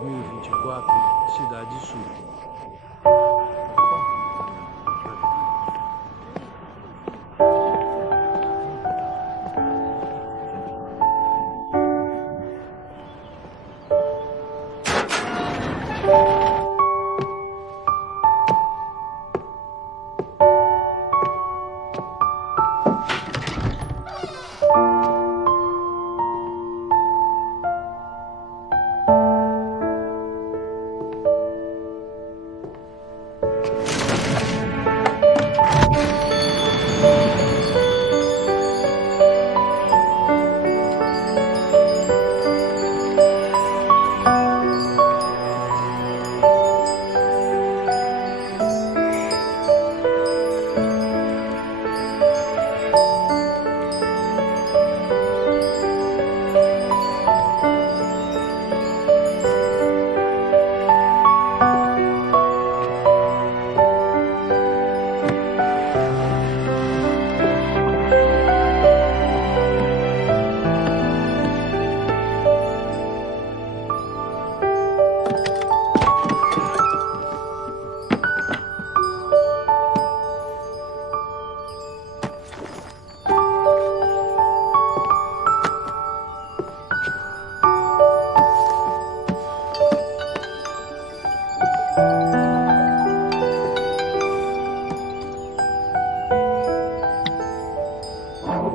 2024, Cidade Sul.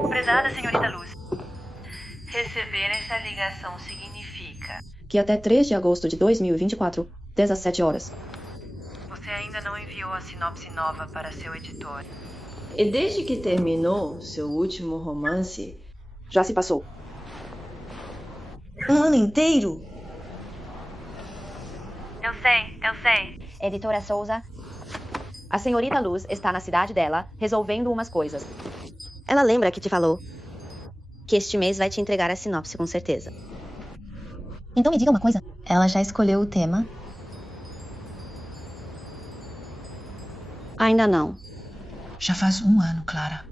Prezada senhorita Luz, receber essa ligação significa que até 3 de agosto de 2024, 17 horas. você ainda não enviou a sinopse nova para seu editor. E desde que terminou seu último romance, Já se passou. Um ano inteiro? Eu sei. Editora Souza, A senhorita Luz está na cidade dela, resolvendo umas coisas. ela lembra que te falou que este mês vai te entregar a sinopse com certeza. Então me diga uma coisa. Ela já escolheu o tema? Ainda não. Já faz um ano, Clara.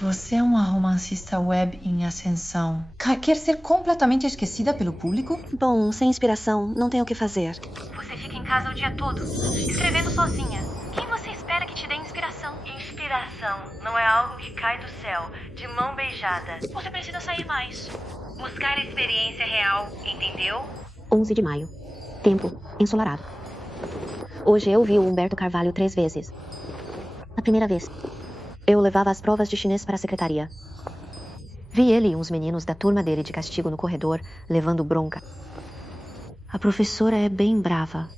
Você é uma romancista web em ascensão. Quer ser completamente esquecida pelo público? Bom, sem inspiração, não tenho o que fazer. Você fica em casa o dia todo, escrevendo sozinha. Quem você espera que te dê inspiração? Inspiração não é algo que cai do céu, de mão beijada. Você precisa sair mais. Buscar a experiência real, entendeu? 11 de maio. Tempo ensolarado. Hoje eu vi o Humberto Carvalho 3 vezes. A primeira vez, eu levava as provas de chinês para a secretaria. Vi ele e uns meninos da turma dele de castigo no corredor, levando bronca. A professora é bem brava.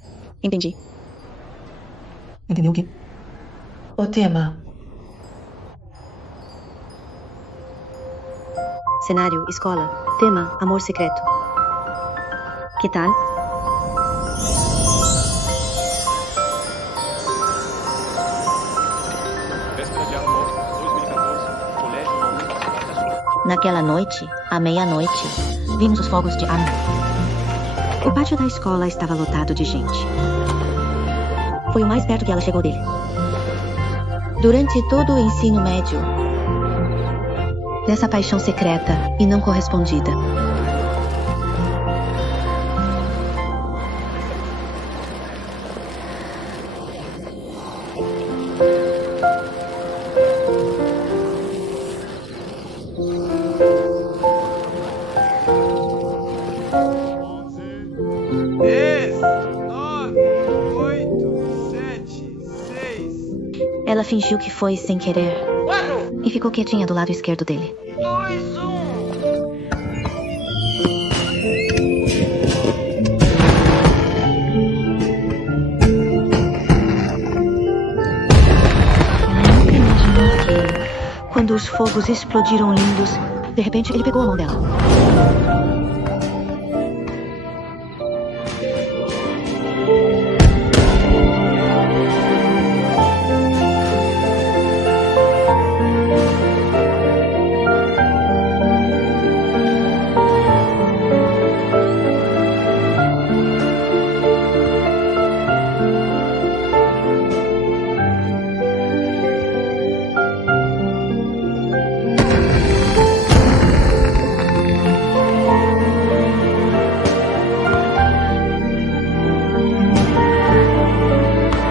Entendi. Entendeu o quê? O tema. Cenário, escola. Tema, amor secreto. Que tal? Naquela noite, à meia-noite, vimos os fogos de arma. O pátio da escola estava lotado de gente. Foi o mais perto que ela chegou dele. Durante todo o ensino médio, Dessa paixão secreta e não correspondida. Ela fingiu que foi sem querer e ficou quietinha do lado esquerdo dele. Nunca imaginou que, quando os fogos explodiram lindos, de repente ele pegou a mão dela.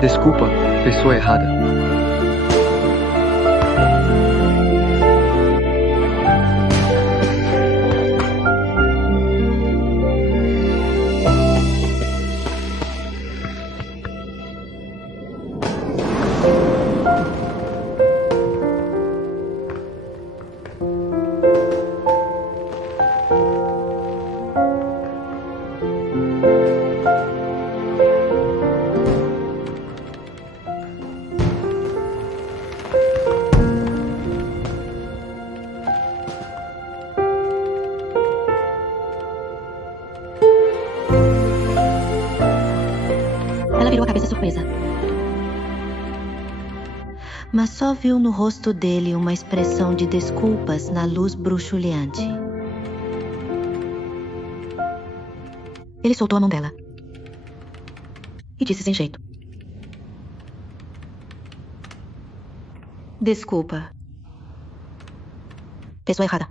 Desculpa, pessoa errada. Ela virou a cabeça surpresa. Mas só viu no rosto dele uma expressão de desculpas na luz bruxuleante. Ele soltou a mão dela. E disse sem jeito. Desculpa. Pessoa errada.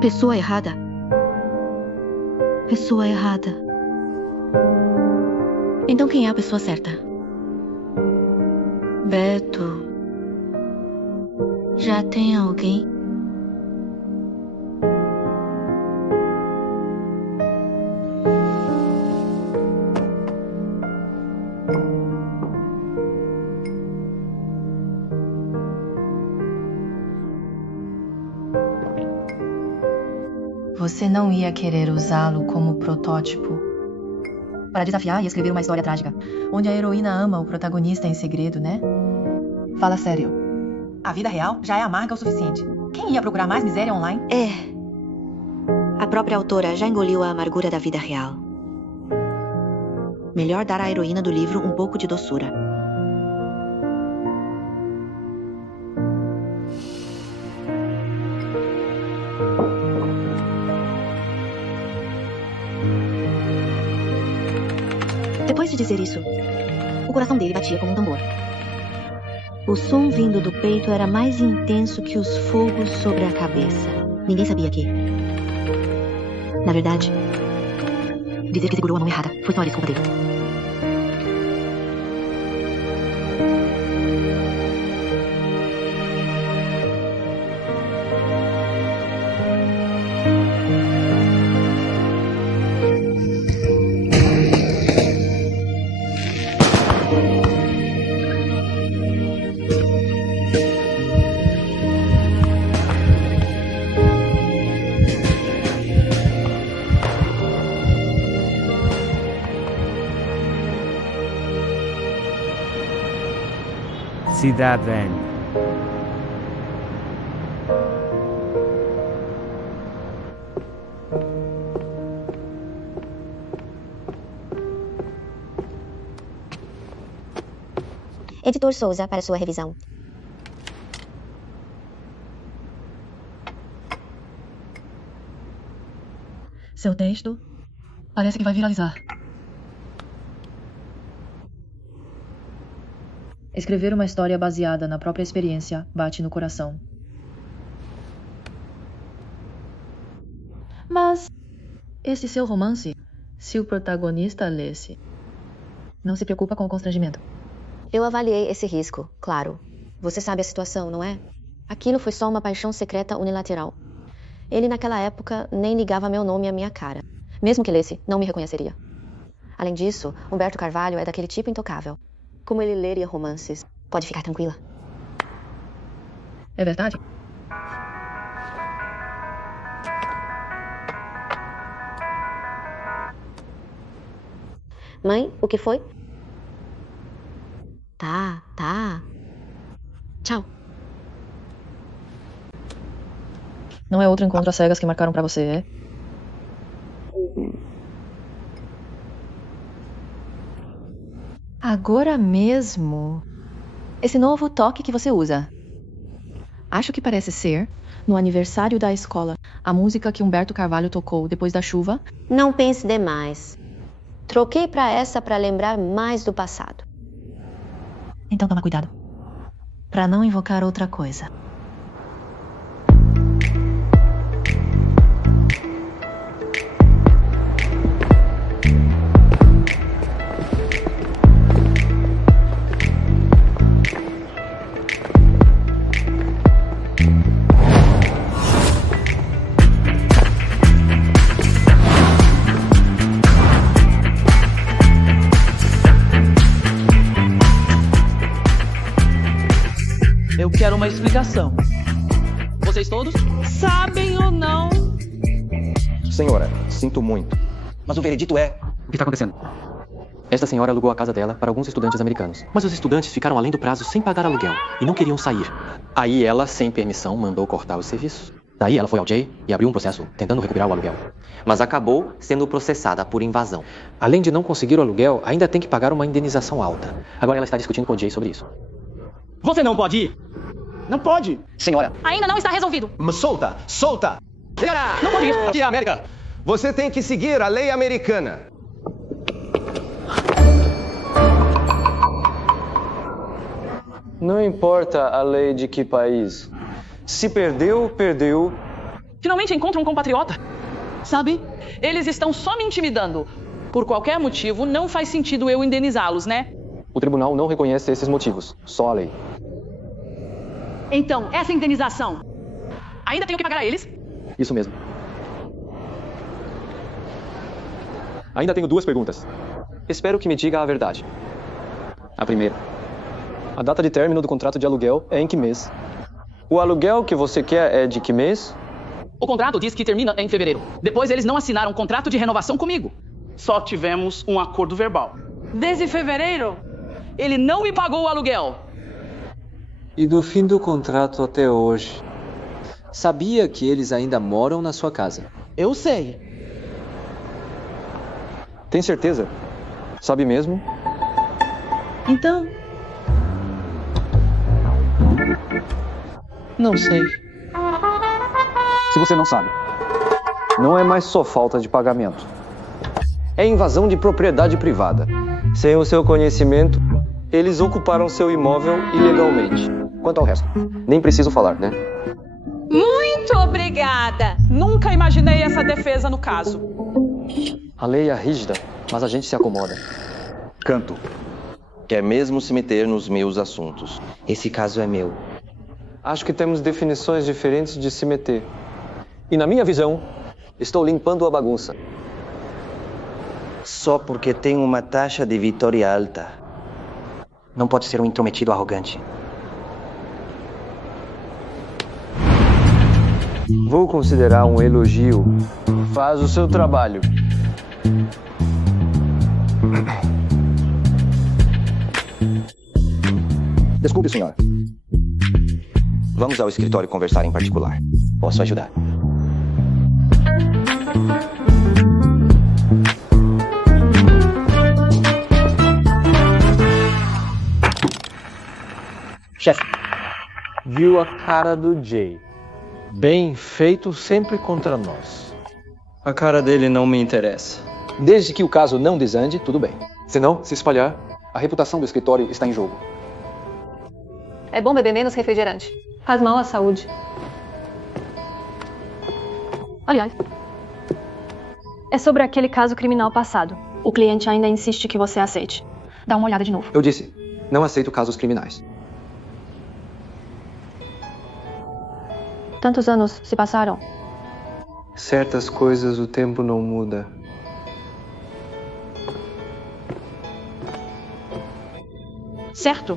Pessoa errada. Pessoa errada. Então quem é a pessoa certa? Beto. Já tem alguém? Você não ia querer usá-lo como protótipo? Para desafiar e escrever uma história trágica, onde a heroína ama o protagonista em segredo, né? Fala sério. A vida real já é amarga o suficiente. Quem ia procurar mais miséria online? É. A própria autora já engoliu a amargura da vida real. Melhor dar à heroína do livro um pouco de doçura. Depois de dizer isso, o coração dele batia como um tambor. O som vindo do peito era mais intenso que os fogos sobre a cabeça. Ninguém sabia que... Na verdade, dizer que segurou a mão errada foi só a desculpa dele. Cidade N. Editor Souza, para sua revisão. Seu texto parece que vai viralizar. Escrever uma história baseada na própria experiência bate no coração. Mas esse seu romance, se o protagonista lesse, não se preocupa com o constrangimento? Eu avaliei esse risco, claro. Você sabe a situação, não é? Aquilo foi só uma paixão secreta unilateral. Ele, naquela época, nem ligava meu nome à minha cara. Mesmo que lesse, não me reconheceria. Além disso, Humberto Carvalho é daquele tipo intocável. Como ele leria romances. Pode ficar tranquila. É verdade? Mãe, o que foi? Tá. Tchau. Não é outro encontro às cegas que marcaram pra você, é? Agora mesmo. Esse novo toque que você usa. Acho que parece ser, no aniversário da escola, a música que Humberto Carvalho tocou depois da chuva. Não pense demais. Troquei pra essa pra lembrar mais do passado. Então toma cuidado, pra não invocar outra coisa. Eu quero uma explicação. Vocês todos sabem ou não? Senhora, sinto muito. Mas o veredito é... O que está acontecendo? Esta senhora alugou a casa dela para alguns estudantes americanos. Mas os estudantes ficaram além do prazo sem pagar aluguel e não queriam sair. Aí ela, sem permissão, mandou cortar os serviços. Daí ela foi ao Jay e abriu um processo tentando recuperar o aluguel. Mas acabou sendo processada por invasão. Além de não conseguir o aluguel, ainda tem que pagar uma indenização alta. Agora ela está discutindo com o Jay sobre isso. Você não pode ir. Não pode. Senhora. Ainda não está resolvido. Mas solta! Solta! Senhora, não pode ir. Aqui é a América. Você tem que seguir a lei americana. Não importa a lei de que país. Se perdeu, perdeu. Finalmente encontro um compatriota. Sabe? Eles estão só me intimidando. Por qualquer motivo, não faz sentido eu indenizá-los, né? O tribunal não reconhece esses motivos. Só a lei. Então, essa indenização, ainda tenho que pagar a eles? Isso mesmo. Ainda tenho 2 perguntas. Espero que me diga a verdade. A primeira. A data de término do contrato de aluguel é em que mês? O aluguel que você quer é de que mês? O contrato diz que termina em fevereiro. Depois eles não assinaram um contrato de renovação comigo. Só tivemos um acordo verbal. Desde fevereiro, ele não me pagou o aluguel. E do fim do contrato até hoje. Sabia que eles ainda moram na sua casa? Eu sei. Tem certeza? Sabe mesmo? Então... Não sei. Se você não sabe, Não é mais só falta de pagamento. É invasão de propriedade privada. Sem o seu conhecimento, eles ocuparam seu imóvel ilegalmente. Quanto ao resto, nem preciso falar, né? Muito obrigada! Nunca imaginei essa defesa no caso. A lei é rígida, mas a gente se acomoda. Canto. Quer mesmo se meter nos meus assuntos. Esse caso é meu. Acho que temos definições diferentes de se meter. E na minha visão, estou limpando a bagunça. Só porque tem uma taxa de vitória alta. Não pode ser um intrometido arrogante. Vou considerar um elogio. Faz o seu trabalho. Desculpe, senhora. Vamos ao escritório conversar em particular. Posso ajudar? Chefe. Viu a cara do Jay. Bem feito sempre contra nós. A cara dele não me interessa. Desde que o caso não desande, tudo bem. Se não, se espalhar, a reputação do escritório está em jogo. É bom beber menos refrigerante. Faz mal à saúde. Aliás, é sobre aquele caso criminal passado. O cliente ainda insiste que você aceite. Dá uma olhada de novo. Eu disse, não aceito casos criminais. Tantos anos se passaram. Certas coisas o tempo não muda. Certo?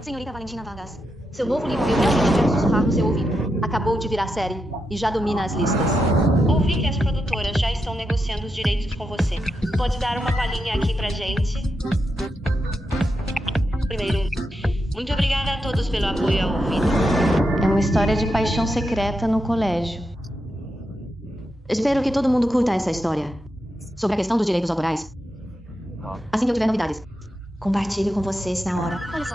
Senhorita Valentina Vargas, seu novo livro Eu Quero Sussurrar no Seu Ouvido acabou de virar série e já domina as listas. Ouvi que as produtoras já estão negociando os direitos com você. Pode dar uma palhinha aqui pra gente? Primeiro, muito obrigada a todos pelo apoio ao ouvido. É uma história de paixão secreta no colégio. Espero que todo mundo curta essa história. Sobre a questão dos direitos autorais. Assim que eu tiver novidades, compartilho com vocês na hora. Olha só.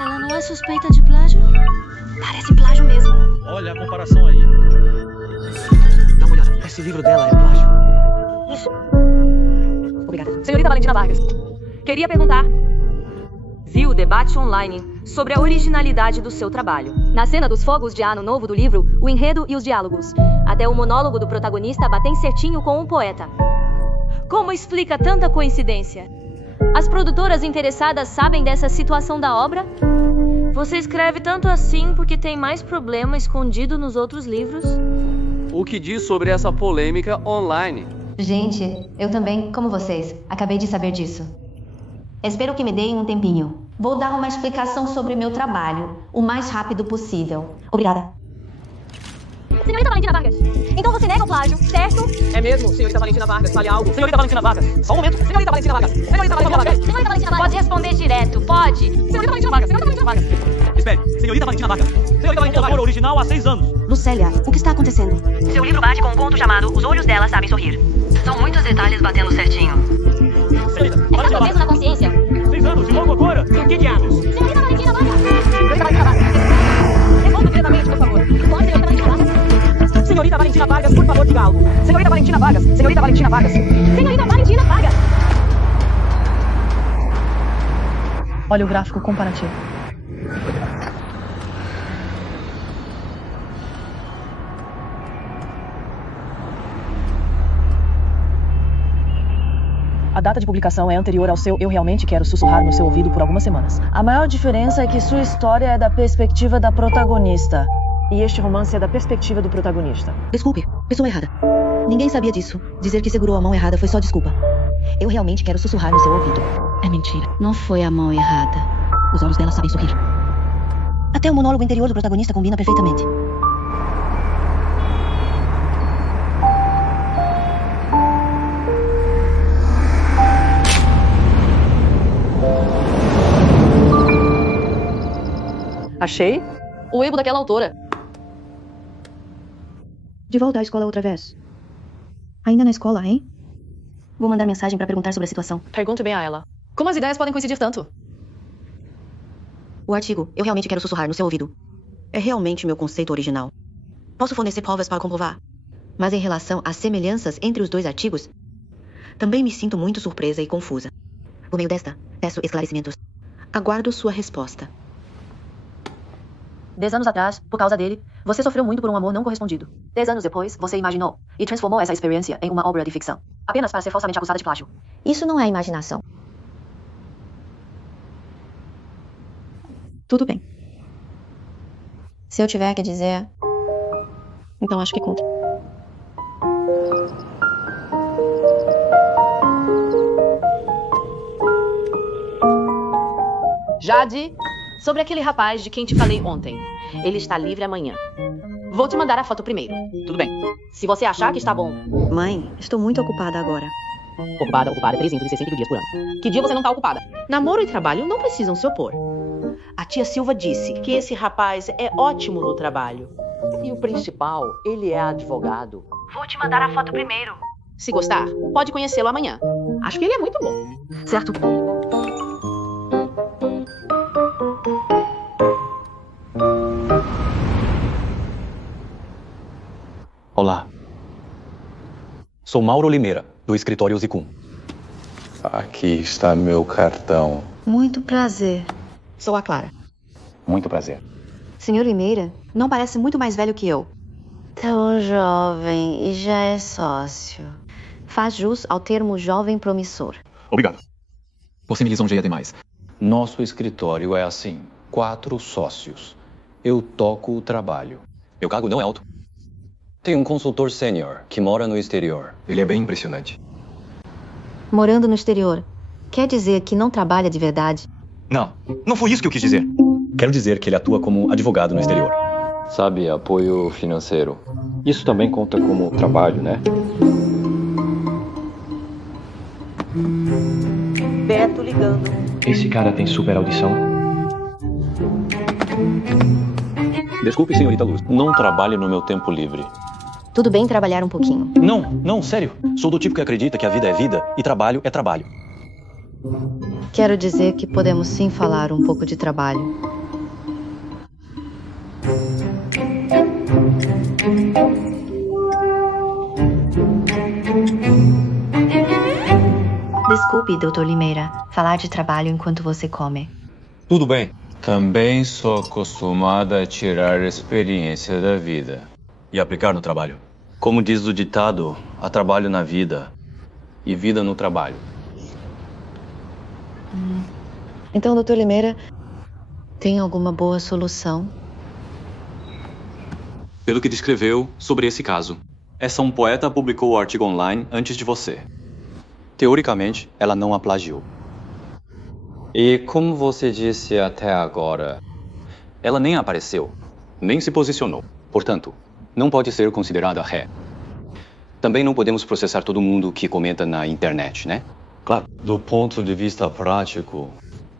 Ela não é suspeita de plágio? Parece plágio mesmo. Olha a comparação aí. Dá uma olhada. Esse livro dela é plágio. Isso. Obrigada. Senhorita Valentina Vargas, queria perguntar. Vi o debate online sobre a originalidade do seu trabalho. Na cena dos fogos de Ano Novo do livro, o enredo e os diálogos. Até o monólogo do protagonista batem certinho com um poeta. Como explica tanta coincidência? As produtoras interessadas sabem dessa situação da obra? Você escreve tanto assim porque tem mais problema escondido nos outros livros? O que diz sobre essa polêmica online? Gente, eu também, como vocês, acabei de saber disso. Espero que me deem um tempinho. Vou dar uma explicação sobre meu trabalho, o mais rápido possível. Obrigada. Senhorita Valentina Vargas, então você nega o plágio, certo? É mesmo, senhorita Valentina Vargas. Fale algo. Senhorita Valentina Vargas. Só um momento. Senhorita Valentina Vargas. Senhorita Valentina Vargas. Senhorita Valentina Vargas. Pode responder direto, pode? Senhorita Valentina Vargas. Senhorita Valentina Vargas. Espere, senhorita Valentina Vargas. Senhorita Valentina Autor Vargas. original há 6 anos. Lucélia, o que está acontecendo? Seu livro bate com um conto chamado Os Olhos Dela Sabem Sorrir. São muitos detalhes batendo certinho. Senhorita Está com peso na consciência. 6 anos de longa cora. Por que diabos? Senhorita Valentina Vargas. Senhorita Valentina Vargas. Responda diretamente, por favor. Pode, senhorita Valentina Vargas? Senhorita Valentina Vargas, por favor, diga algo. Senhorita Valentina Vargas. Senhorita Valentina Vargas. Senhorita Valentina Vargas. Olha o gráfico comparativo. A data de publicação é anterior ao seu Eu Realmente Quero Sussurrar no Seu Ouvido por algumas semanas. A maior diferença é que sua história é da perspectiva da protagonista. E este romance é da perspectiva do protagonista. Desculpe, pessoa errada. Ninguém sabia disso. Dizer que segurou a mão errada foi só desculpa. Eu realmente quero sussurrar no seu ouvido. É mentira. Não foi a mão errada. Os olhos dela sabem sorrir. Até o monólogo interior do protagonista combina perfeitamente. Achei? O erro daquela autora. De volta à escola outra vez. Ainda na escola, hein? Vou mandar mensagem pra perguntar sobre a situação. Pergunte bem a ela. Como as ideias podem coincidir tanto? O artigo Eu Realmente Quero Sussurrar no Seu Ouvido é realmente meu conceito original. Posso fornecer provas para comprovar. Mas em relação às semelhanças entre os dois artigos, também me sinto muito surpresa e confusa. Por meio desta, peço esclarecimentos. Aguardo sua resposta. 10 anos atrás, por causa dele, você sofreu muito por um amor não correspondido. 10 anos depois, você imaginou e transformou essa experiência em uma obra de ficção. Apenas para ser falsamente acusada de plágio. Isso não é imaginação. Tudo bem. Se eu tiver que dizer, então acho que conta. Jade, sobre aquele rapaz de quem te falei ontem. Ele está livre amanhã. Vou te mandar a foto primeiro. Tudo bem. Se você achar que está bom. Mãe, estou muito ocupada agora. Ocupada, 365 dias por ano. Que dia você não está ocupada? Namoro e trabalho não precisam se opor. A tia Silva disse que esse rapaz é ótimo no trabalho. E o principal, ele é advogado. Vou te mandar a foto primeiro. Se gostar, pode conhecê-lo amanhã. Acho que ele é muito bom. Certo. Olá. Sou Mauro Limeira, do escritório Zicum. Aqui está meu cartão. Muito prazer. Sou a Clara. Muito prazer. Senhor Limeira, não parece muito mais velho que eu. Tão jovem e já é sócio. Faz jus ao termo jovem promissor. Obrigado. Você me lisonjeia demais. Nosso escritório é assim, 4 sócios. Eu toco o trabalho. Meu cargo não é alto. Tem um consultor sênior que mora no exterior. Ele é bem impressionante. Morando no exterior, quer dizer que não trabalha de verdade? Não foi isso que eu quis dizer. Quero dizer que ele atua como advogado no exterior. Sabe, apoio financeiro. Isso também conta como trabalho, né? Beto ligando. Esse cara tem super audição. Desculpe, senhorita Luz. Não trabalhe no meu tempo livre. Tudo bem trabalhar um pouquinho. Não, sério. Sou do tipo que acredita que a vida é vida e trabalho é trabalho. Quero dizer que podemos sim falar um pouco de trabalho. Desculpe, Dr. Limeira, falar de trabalho enquanto você come. Tudo bem. Também sou acostumada a tirar experiência da vida e aplicar no trabalho. Como diz o ditado, há trabalho na vida e vida no trabalho. Então, Dr. Limeira, tem alguma boa solução? Pelo que descreveu sobre esse caso, essa poeta publicou o artigo online antes de você. Teoricamente, ela não a plagiou. E como você disse até agora, ela nem apareceu, nem se posicionou. Portanto, não pode ser considerada ré. Também não podemos processar todo mundo que comenta na internet, né? Claro. Do ponto de vista prático,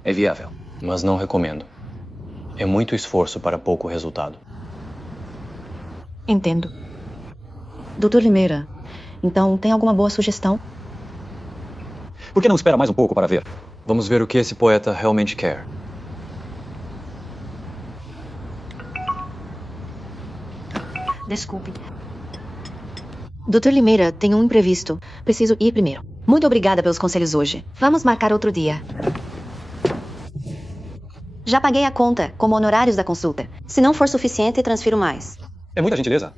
é viável, mas não recomendo. É muito esforço para pouco resultado. Entendo. Dr. Limeira, então tem alguma boa sugestão? Por que não espera mais um pouco para ver? Vamos ver o que esse poeta realmente quer. Desculpe. Dr. Limeira, tem um imprevisto. Preciso ir primeiro. Muito obrigada pelos conselhos hoje. Vamos marcar outro dia. Já paguei a conta, como honorários da consulta. Se não for suficiente, transfiro mais. É muita gentileza.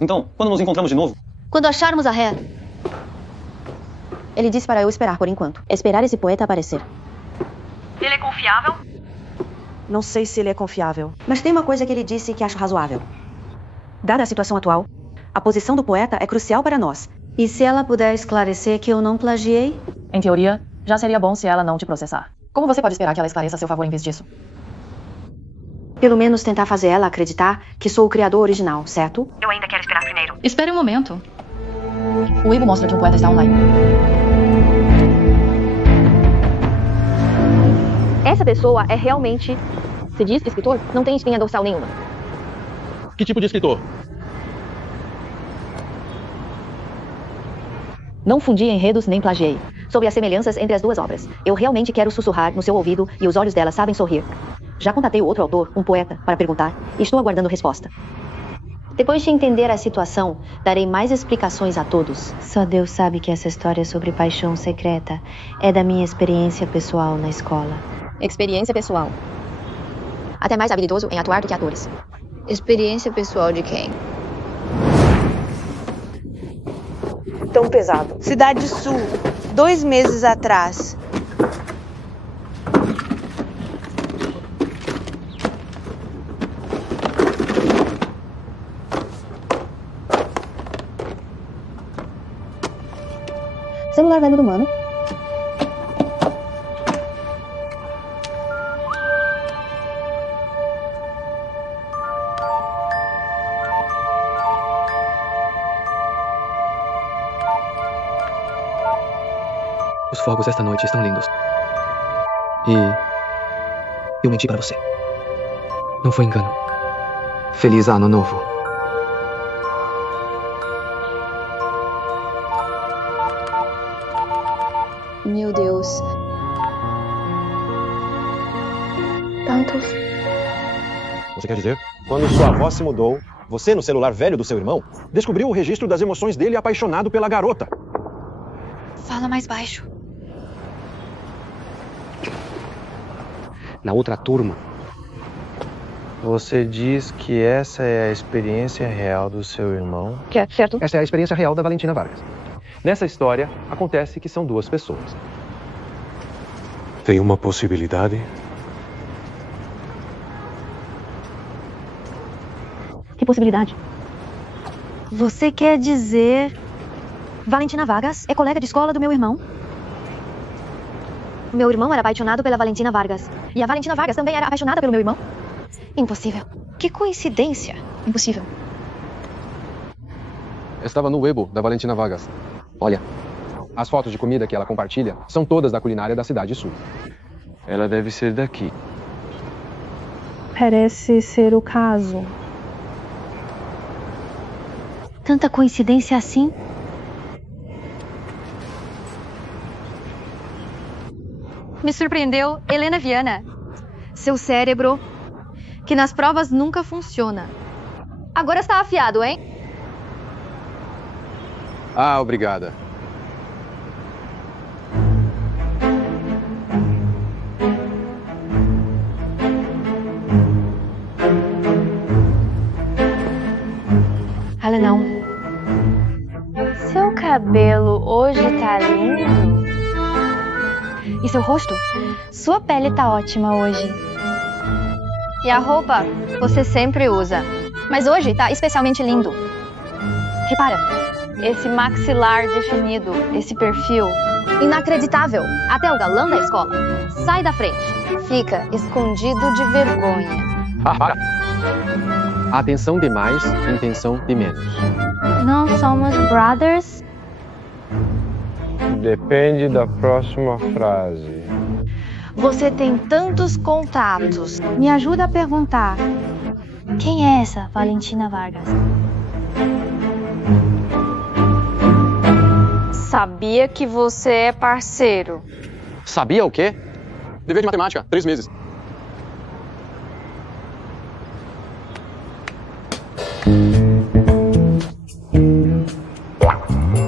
Então, quando nos encontramos de novo? Quando acharmos a ré. Ele disse para eu esperar por enquanto. Esperar esse poeta aparecer. Ele é confiável? Não sei se ele é confiável, mas tem uma coisa que ele disse que acho razoável. Dada a situação atual, a posição do poeta é crucial para nós. E se ela puder esclarecer que eu não plagiei? Em teoria, já seria bom se ela não te processar. Como você pode esperar que ela esclareça a seu favor em vez disso? Pelo menos tentar fazer ela acreditar que sou o criador original, certo? Eu ainda quero esperar primeiro. Espere um momento. O Weibo mostra que um poeta está online. Essa pessoa é realmente... Se diz escritor, não tem espinha dorsal nenhuma. Que tipo de escritor? Não fundi enredos nem plagiei. Sobre as semelhanças entre as duas obras. Eu realmente quero sussurrar no seu ouvido e os olhos dela sabem sorrir. Já contatei o outro autor, um poeta, para perguntar e estou aguardando resposta. Depois de entender a situação, darei mais explicações a todos. Só Deus sabe que essa história sobre paixão secreta é da minha experiência pessoal na escola. Experiência pessoal. Até mais habilidoso em atuar do que atores. Experiência pessoal de quem? Tão pesado. Cidade Sul, 2 meses atrás. Celular velho do mano. Os fogos esta noite estão lindos. E eu menti para você. Não foi engano. Feliz Ano Novo. Meu Deus. Tantos. Você quer dizer? Quando sua avó se mudou, você, no celular velho do seu irmão, descobriu o registro das emoções dele apaixonado pela garota. Fala mais baixo. Na outra turma, você diz que essa é a experiência real do seu irmão? Que é certo? Essa é a experiência real da Valentina Vargas. Nessa história, acontece que são 2 pessoas. Tem uma possibilidade? Que possibilidade? Você quer dizer... Valentina Vargas é colega de escola do meu irmão? Meu irmão era apaixonado pela Valentina Vargas. E a Valentina Vargas também era apaixonada pelo meu irmão? Impossível. Que coincidência. Impossível. Estava no Weibo da Valentina Vargas. Olha, as fotos de comida que ela compartilha são todas da culinária da Cidade Sul. Ela deve ser daqui. parece ser o caso. Tanta coincidência assim? Me surpreendeu, Helena Viana. Seu cérebro, que nas provas nunca funciona. Agora está afiado, hein? Ah, obrigada. Olha não. Seu cabelo hoje tá lindo. E seu rosto? Sua pele tá ótima hoje. E a roupa você sempre usa. Mas hoje tá especialmente lindo. Repara, esse maxilar definido, esse perfil inacreditável. Até o galã da escola sai da frente. Fica escondido de vergonha. Para! Atenção de mais, intenção de menos. Não somos brothers? Depende da próxima frase. Você tem tantos contatos. Me ajuda a perguntar. Quem é essa Valentina Vargas? Sabia que você é parceiro. Sabia o quê? Dever de matemática, 3 meses.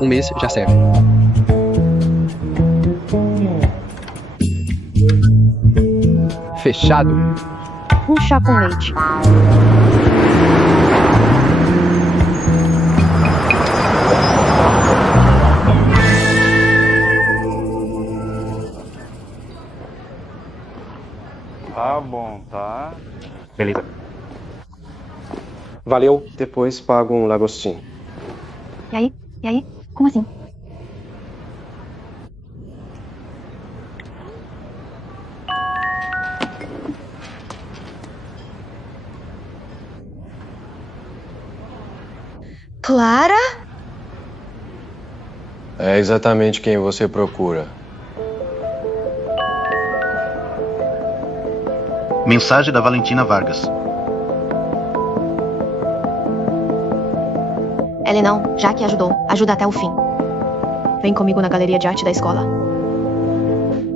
Um mês já serve. Fechado. Um chá com leite. Tá bom, tá? Beleza. Valeu, depois pago um lagostim. E aí? E aí? Como assim? Clara? É exatamente quem você procura. Mensagem da Valentina Vargas. Ele não, já que ajudou, ajuda até o fim. Vem comigo na galeria de arte da escola.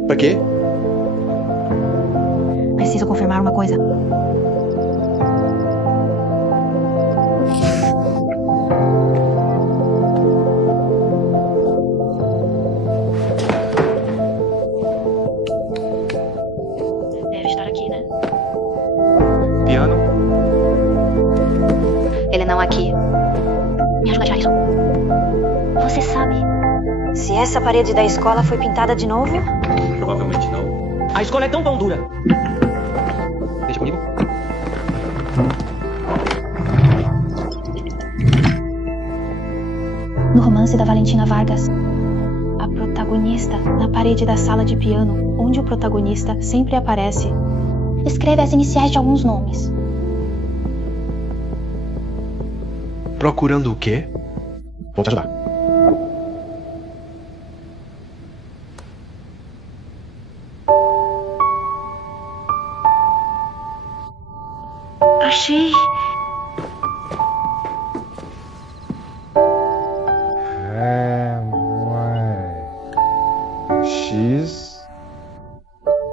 Pra quê? Preciso confirmar uma coisa. Deve estar aqui, né? Piano? Ele não aqui. Me ajuda a tirar isso. Você sabe? Se essa parede da escola foi pintada de novo? Provavelmente não. A escola é tão pão dura. Deixa comigo. No romance da Valentina Vargas, a protagonista, na parede da sala de piano, onde o protagonista sempre aparece, escreve as iniciais de alguns nomes. Procurando o quê? Vou te ajudar. Achei. X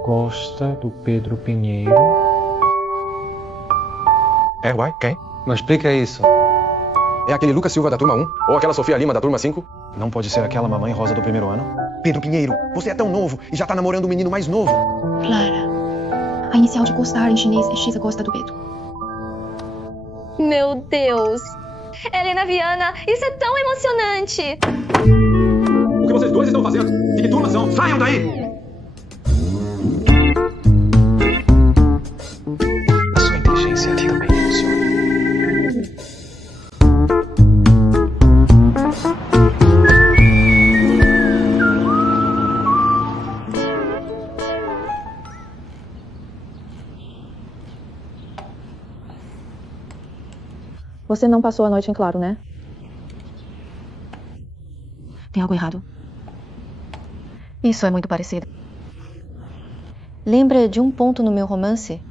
gosta do Pedro Pinheiro. Uai, quem? Não explica isso. É aquele Lucas Silva da turma 1? Ou aquela Sofia Lima da turma 5? Não pode ser aquela mamãe rosa do primeiro ano? Pedro Pinheiro, você é tão novo e já tá namorando um menino mais novo. Clara. A inicial de gostar em chinês é X, a gosta do Pedro. Meu Deus! Helena Viana, isso é tão emocionante! O que vocês dois estão fazendo? De que turma são? Saiam daí! A sua inteligência também emociona. Você não passou a noite em claro, né? Tem algo errado. Isso é muito parecido. Lembra de um ponto no meu romance?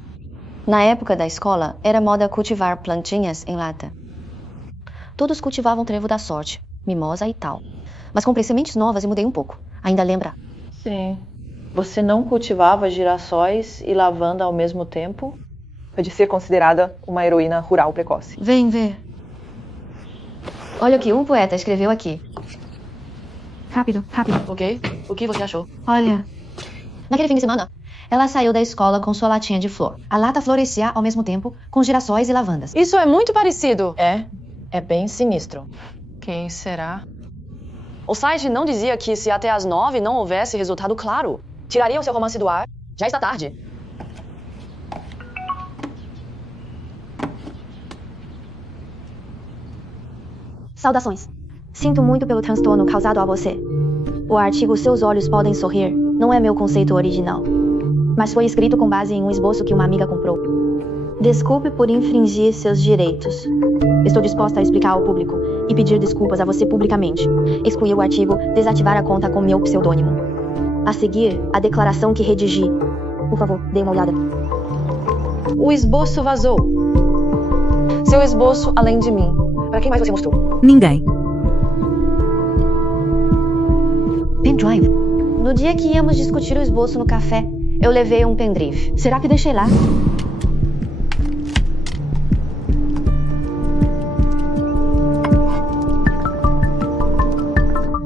Na época da escola, era moda cultivar plantinhas em lata. Todos cultivavam trevo da sorte, mimosa e tal. Mas comprei sementes novas e mudei um pouco. Ainda lembra? Sim. Você não cultivava girassóis e lavanda ao mesmo tempo? De ser considerada uma heroína rural precoce. Vem ver. Olha o que um poeta escreveu aqui. Rápido, rápido. Ok? O que você achou? Olha. Naquele fim de semana, ela saiu da escola com sua latinha de flor. A lata florescia ao mesmo tempo com girassóis e lavandas. Isso é muito parecido. É bem sinistro. Quem será? O site não dizia que se até às 9 não houvesse resultado claro, tirariam seu romance do ar. Já está tarde. Saudações. Sinto muito pelo transtorno causado a você. O artigo Seus Olhos Podem Sorrir não é meu conceito original, mas foi escrito com base em um esboço que uma amiga comprou. Desculpe por infringir seus direitos. Estou disposta a explicar ao público e pedir desculpas a você publicamente. Excluir o artigo, desativar a conta com meu pseudônimo. A seguir, a declaração que redigi. Por favor, dê uma olhada. O esboço vazou. Seu esboço além de mim. Para quem mais você mostrou? Ninguém. Pendrive. No dia que íamos discutir o esboço no café, eu levei um pendrive. Será que deixei lá?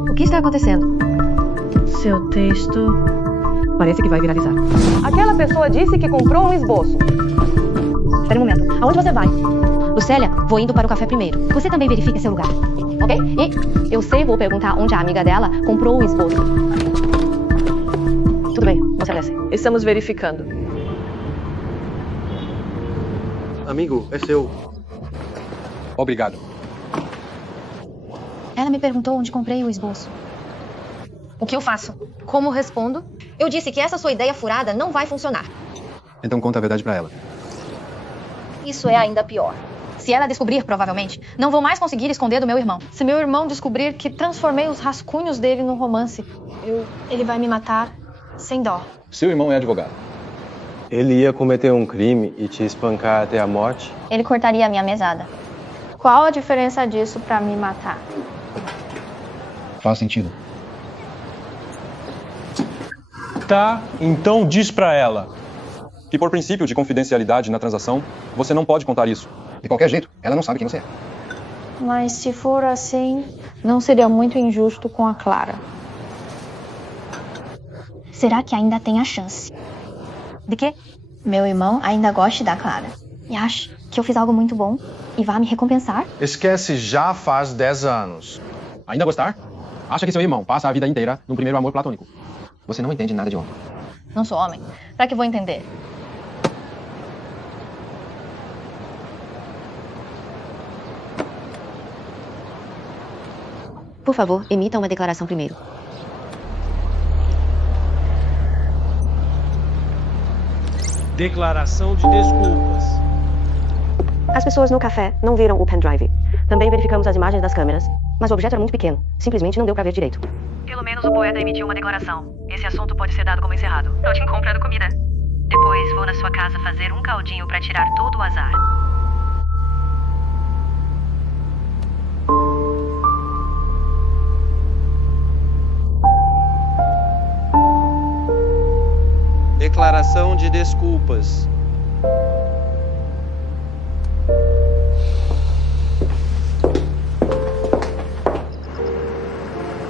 O que está acontecendo? Seu texto Parece que vai viralizar. Aquela pessoa disse que comprou um esboço. Espera um momento. Aonde você vai? Lucélia, vou indo para o café primeiro. Você também verifica seu lugar. Ok? E eu sei, vou perguntar onde a amiga dela comprou o esboço. Tudo bem, você desce. Estamos verificando. Amigo, é seu. Obrigado. Ela me perguntou onde comprei o esboço. O que eu faço? Como respondo? Eu disse que essa sua ideia furada não vai funcionar. Então conta a verdade pra ela. Isso é ainda pior. Se ela descobrir, provavelmente, não vou mais conseguir esconder do meu irmão. Se meu irmão descobrir que transformei os rascunhos dele num romance, ele vai me matar sem dó. Seu irmão é advogado. Ele ia cometer um crime e te espancar até a morte? Ele cortaria a minha mesada. Qual a diferença disso pra me matar? Faz sentido. Tá, então diz pra ela. Que por princípio de confidencialidade na transação, você não pode contar isso. De qualquer jeito, ela não sabe quem você é. Mas se for assim, não seria muito injusto com a Clara. Será que ainda tem a chance? De quê? Meu irmão ainda gosta da Clara. E acha que eu fiz algo muito bom e vai me recompensar? Esquece, já faz 10 anos. Ainda gostar? Acha que seu irmão passa a vida inteira num primeiro amor platônico. Você não entende nada de homem. Não sou homem. Pra que vou entender? Por favor, emita uma declaração primeiro. Declaração de desculpas. As pessoas no café não viram o pendrive. Também verificamos as imagens das câmeras, mas o objeto era muito pequeno. Simplesmente não deu pra ver direito. Pelo menos o poeta emitiu uma declaração. Esse assunto pode ser dado como encerrado. Tô te comprando comida. Depois vou na sua casa fazer um caldinho pra tirar todo o azar. Declaração de desculpas.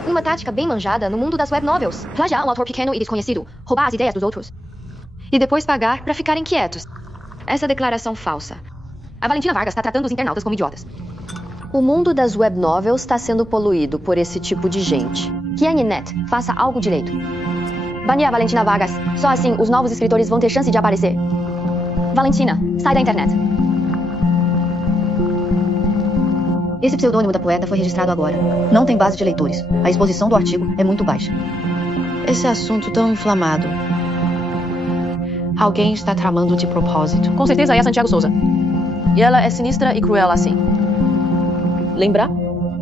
Uma tática bem manjada no mundo das web novels. Plagiar um autor pequeno e desconhecido, roubar as ideias dos outros e depois pagar pra ficarem quietos. Essa declaração falsa. A Valentina Vargas está tratando os internautas como idiotas. O mundo das web novels está sendo poluído por esse tipo de gente. Que a Ninette faça algo direito. Banir a Valentina Vargas. Só assim os novos escritores vão ter chance de aparecer. Valentina, sai da internet. Esse pseudônimo da poeta foi registrado agora. Não tem base de leitores. A exposição do artigo é muito baixa. Esse assunto tão inflamado. Alguém está tramando de propósito. Com certeza é a Santiago Souza. E ela é sinistra e cruel assim. Lembra?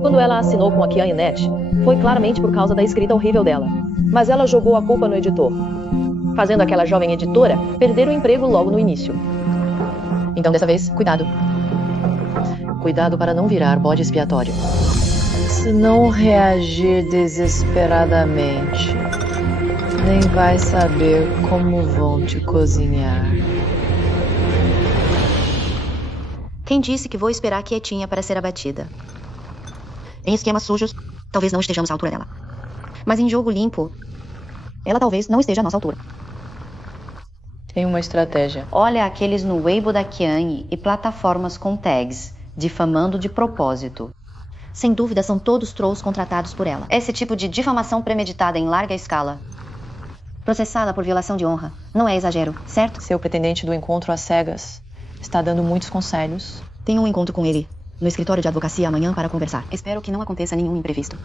Quando ela assinou com a Kian Net, foi claramente por causa da escrita horrível dela. Mas ela jogou a culpa no editor, fazendo aquela jovem editora perder o emprego logo no início. Então, dessa vez, cuidado. Cuidado para não virar bode expiatório. Se não reagir desesperadamente, nem vai saber como vão te cozinhar. Quem disse que vou esperar quietinha para ser abatida? Em esquemas sujos, talvez não estejamos à altura dela. Mas em jogo limpo, ela talvez não esteja à nossa altura. Tem uma estratégia. Olha aqueles no Weibo da Kiang e plataformas com tags, difamando de propósito. Sem dúvida, são todos trolls contratados por ela. Esse tipo de difamação premeditada em larga escala. Processá-la por violação de honra. Não é exagero, certo? Seu pretendente do encontro às cegas está dando muitos conselhos. Tenho um encontro com ele no escritório de advocacia amanhã para conversar. Espero que não aconteça nenhum imprevisto.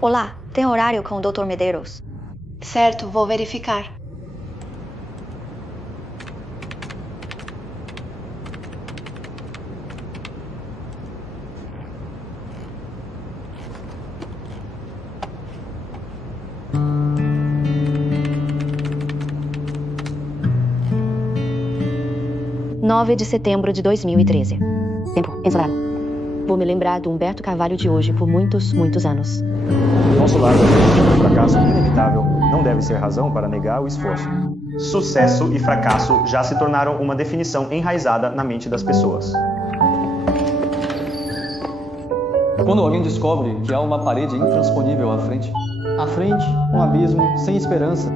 Olá, tem horário com o Dr. Medeiros? Certo, vou verificar. – 9 de setembro de 2013. Tempo ensolarado. Vou me lembrar do Humberto Carvalho de hoje por muitos, muitos anos. Nosso lado é um fracasso inevitável, não deve ser razão para negar o esforço. Sucesso e fracasso já se tornaram uma definição enraizada na mente das pessoas. Quando alguém descobre que há uma parede intransponível à frente, um abismo sem esperança,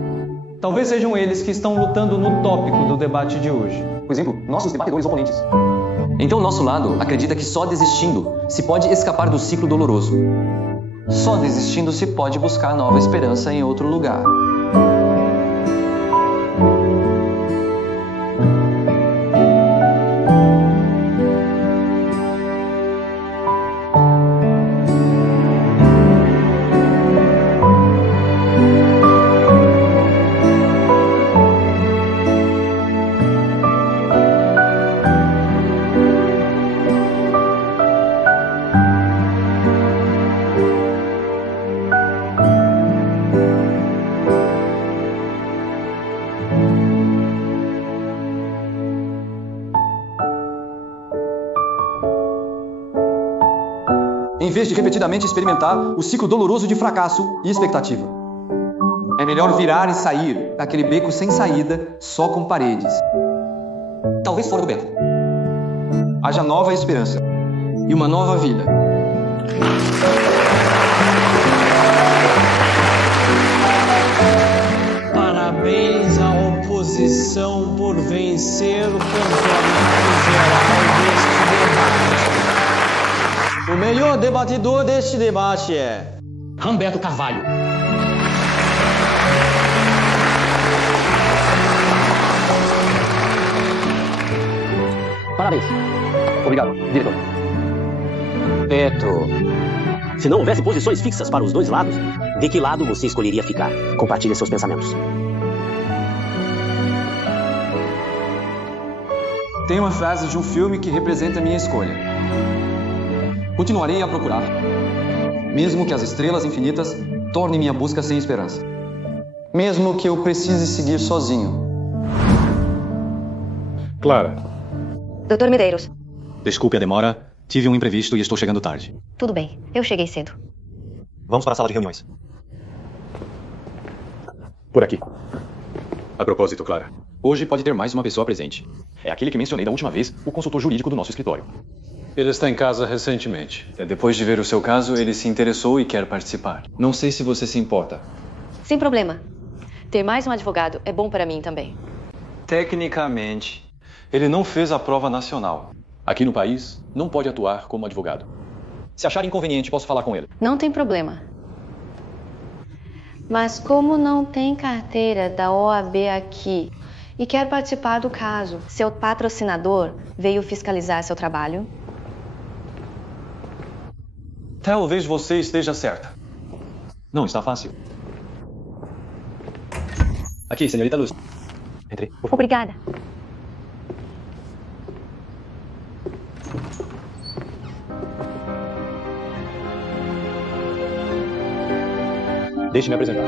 talvez sejam eles que estão lutando no tópico do debate de hoje. Por exemplo, nossos debatedores oponentes. Então, nosso lado acredita que só desistindo se pode escapar do ciclo doloroso. Só desistindo se pode buscar nova esperança em outro lugar. Em vez de repetidamente experimentar o ciclo doloroso de fracasso e expectativa. É melhor virar e sair daquele beco sem saída, só com paredes. Talvez fora do beco. Haja nova esperança. E uma nova vida. Parabéns à oposição por vencer o campeonato geral deste debate. O melhor debatedor deste debate é Humberto Carvalho. Parabéns. Obrigado, diretor. Beto. Se não houvesse posições fixas para os dois lados, de que lado você escolheria ficar? Compartilhe seus pensamentos. Tem uma frase de um filme que representa a minha escolha. Continuarei a procurar, mesmo que as estrelas infinitas tornem minha busca sem esperança. Mesmo que eu precise seguir sozinho. Clara. Dr. Medeiros. Desculpe a demora, tive um imprevisto e estou chegando tarde. Tudo bem, eu cheguei cedo. Vamos para a sala de reuniões. Por aqui. A propósito, Clara, hoje pode ter mais uma pessoa presente. É aquele que mencionei da última vez, o consultor jurídico do nosso escritório. Ele está em casa recentemente. Depois de ver o seu caso, ele se interessou e quer participar. Não sei se você se importa. Sem problema. Ter mais um advogado é bom para mim também. Tecnicamente, ele não fez a prova nacional. Aqui no país, não pode atuar como advogado. Se achar inconveniente, posso falar com ele. Não tem problema. Mas como não tem carteira da OAB aqui e quer participar do caso, seu patrocinador veio fiscalizar seu trabalho? Talvez você esteja certa. Não está fácil. Aqui, senhorita Luz. Entre. Obrigada. Deixe-me apresentar.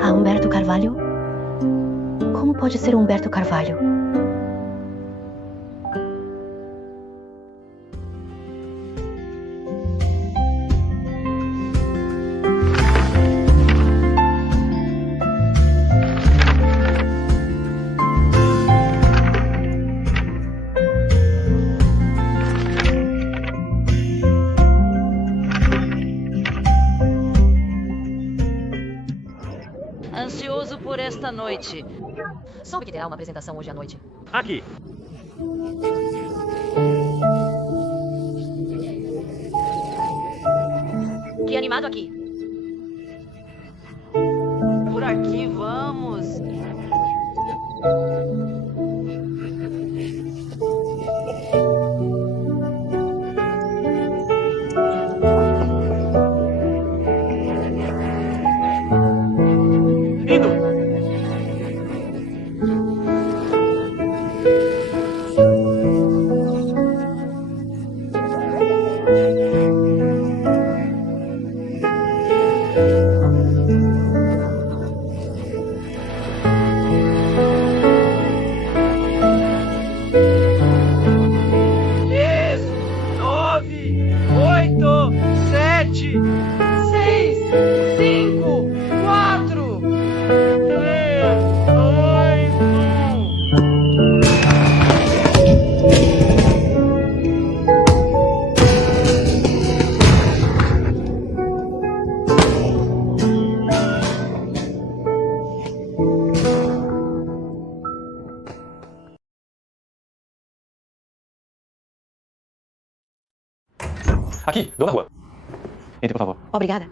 A Humberto Carvalho? Como pode ser Humberto Carvalho? Ansioso por esta noite. Soube que terá uma apresentação hoje à noite. Aqui. Que animado aqui. Por aqui, vamos. Aqui, dona Rua. Entre, por favor. Obrigada.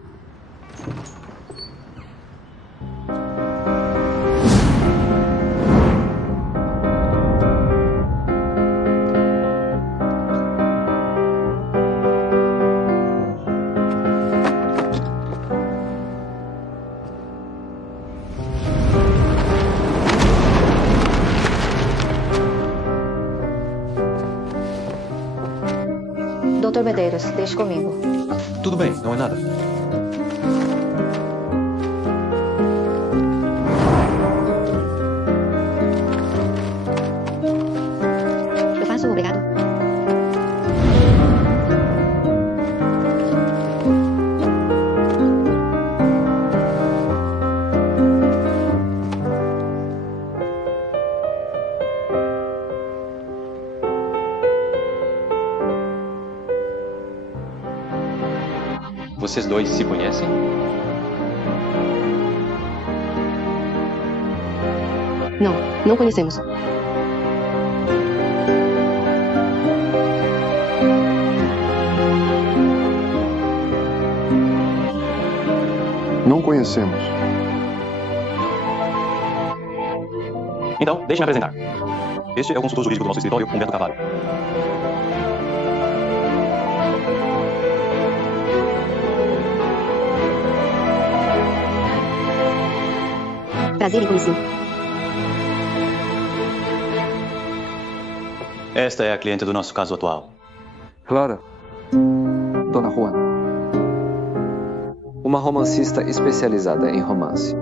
Dr. Medeiros, deixe comigo. Tudo bem, não é nada. Eu faço, obrigado. Vocês dois se conhecem? Não conhecemos. Não conhecemos. Então, deixe-me apresentar. Este é o consultor jurídico do nosso escritório, Humberto Carvalho. Prazer em conhecê-lo. Esta é a cliente do nosso caso atual. Clara. Dona Juan. Uma romancista especializada em romance.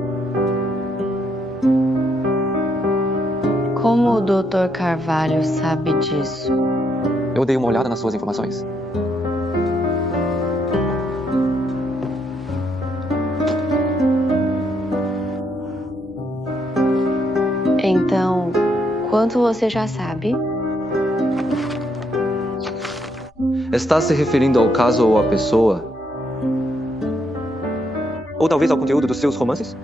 Como o Dr. Carvalho sabe disso? Eu dei uma olhada nas suas informações. Então, quanto você já sabe? Está se referindo ao caso ou à pessoa? Ou talvez ao conteúdo dos seus romances?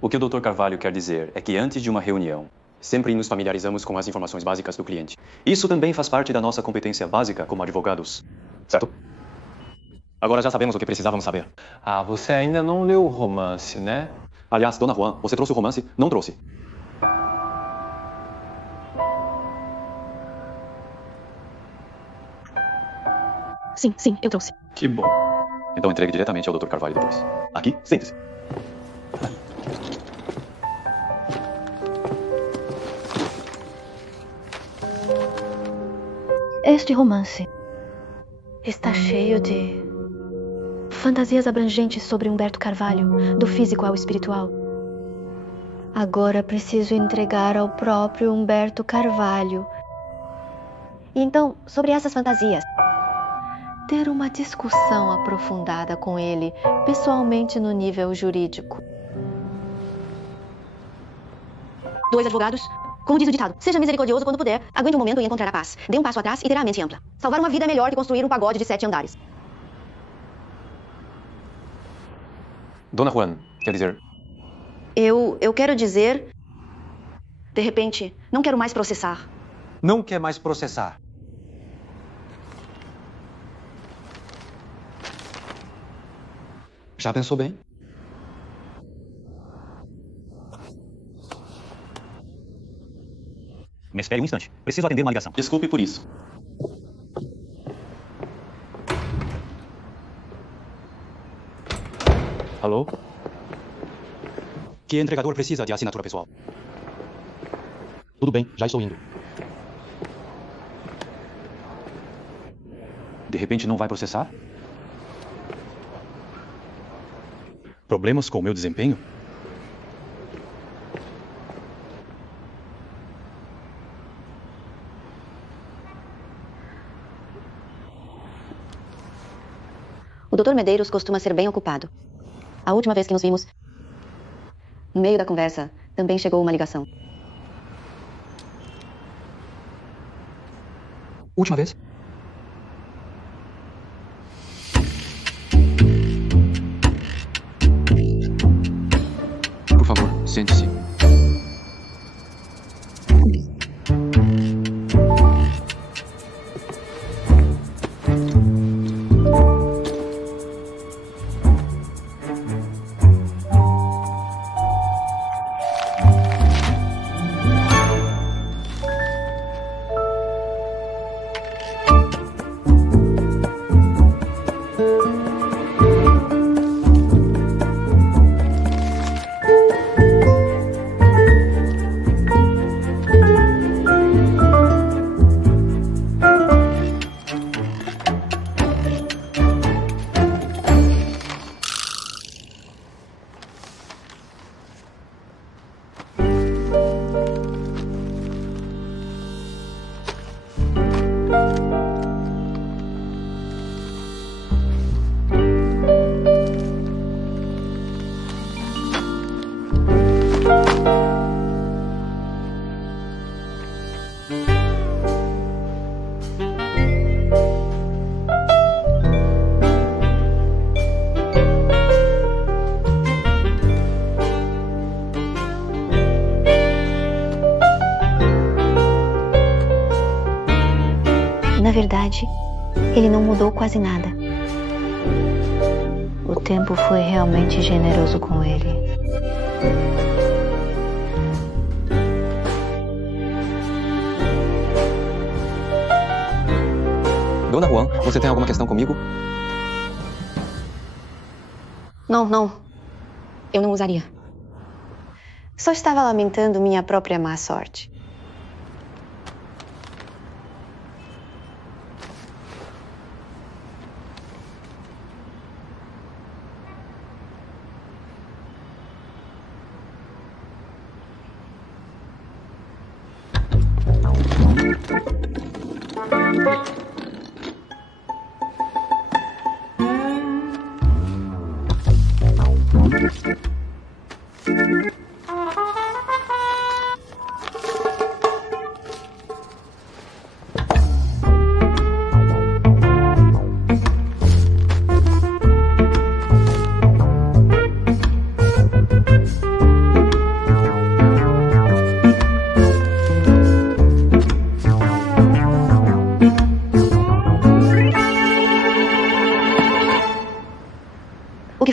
O que o Dr. Carvalho quer dizer é que antes de uma reunião, sempre nos familiarizamos com as informações básicas do cliente. Isso também faz parte da nossa competência básica como advogados, certo? Agora já sabemos o que precisávamos saber. Ah, você ainda não leu o romance, né? Aliás, Dona Juan, você trouxe o romance? Não trouxe. Sim, eu trouxe. Que bom. Então entregue diretamente ao Dr. Carvalho depois. Aqui, sente-se. Este romance está cheio de fantasias abrangentes sobre Humberto Carvalho, do físico ao espiritual. Agora preciso entregar ao próprio Humberto Carvalho. Então, sobre essas fantasias, ter uma discussão aprofundada com ele, pessoalmente no nível jurídico. 2 advogados. Como diz o ditado, seja misericordioso quando puder, aguente um momento e encontrará paz. Dê um passo atrás e terá a mente ampla. Salvar uma vida é melhor que construir um pagode de 7 andares. Dona Juan, quer dizer... Eu quero dizer... De repente, não quero mais processar. Não quer mais processar. Já pensou bem? Me espere um instante. Preciso atender uma ligação. Desculpe por isso. Alô? Que entregador precisa de assinatura pessoal? Tudo bem, já estou indo. De repente não vai processar? Problemas com o meu desempenho? O Dr. Medeiros costuma ser bem ocupado. A última vez que nos vimos, no meio da conversa, também chegou uma ligação. Última vez? Por favor, sente-se. Na verdade, ele não mudou quase nada. O tempo foi realmente generoso com ele. Dona Juan, você tem alguma questão comigo? Não. Eu não usaria. Só estava lamentando minha própria má sorte.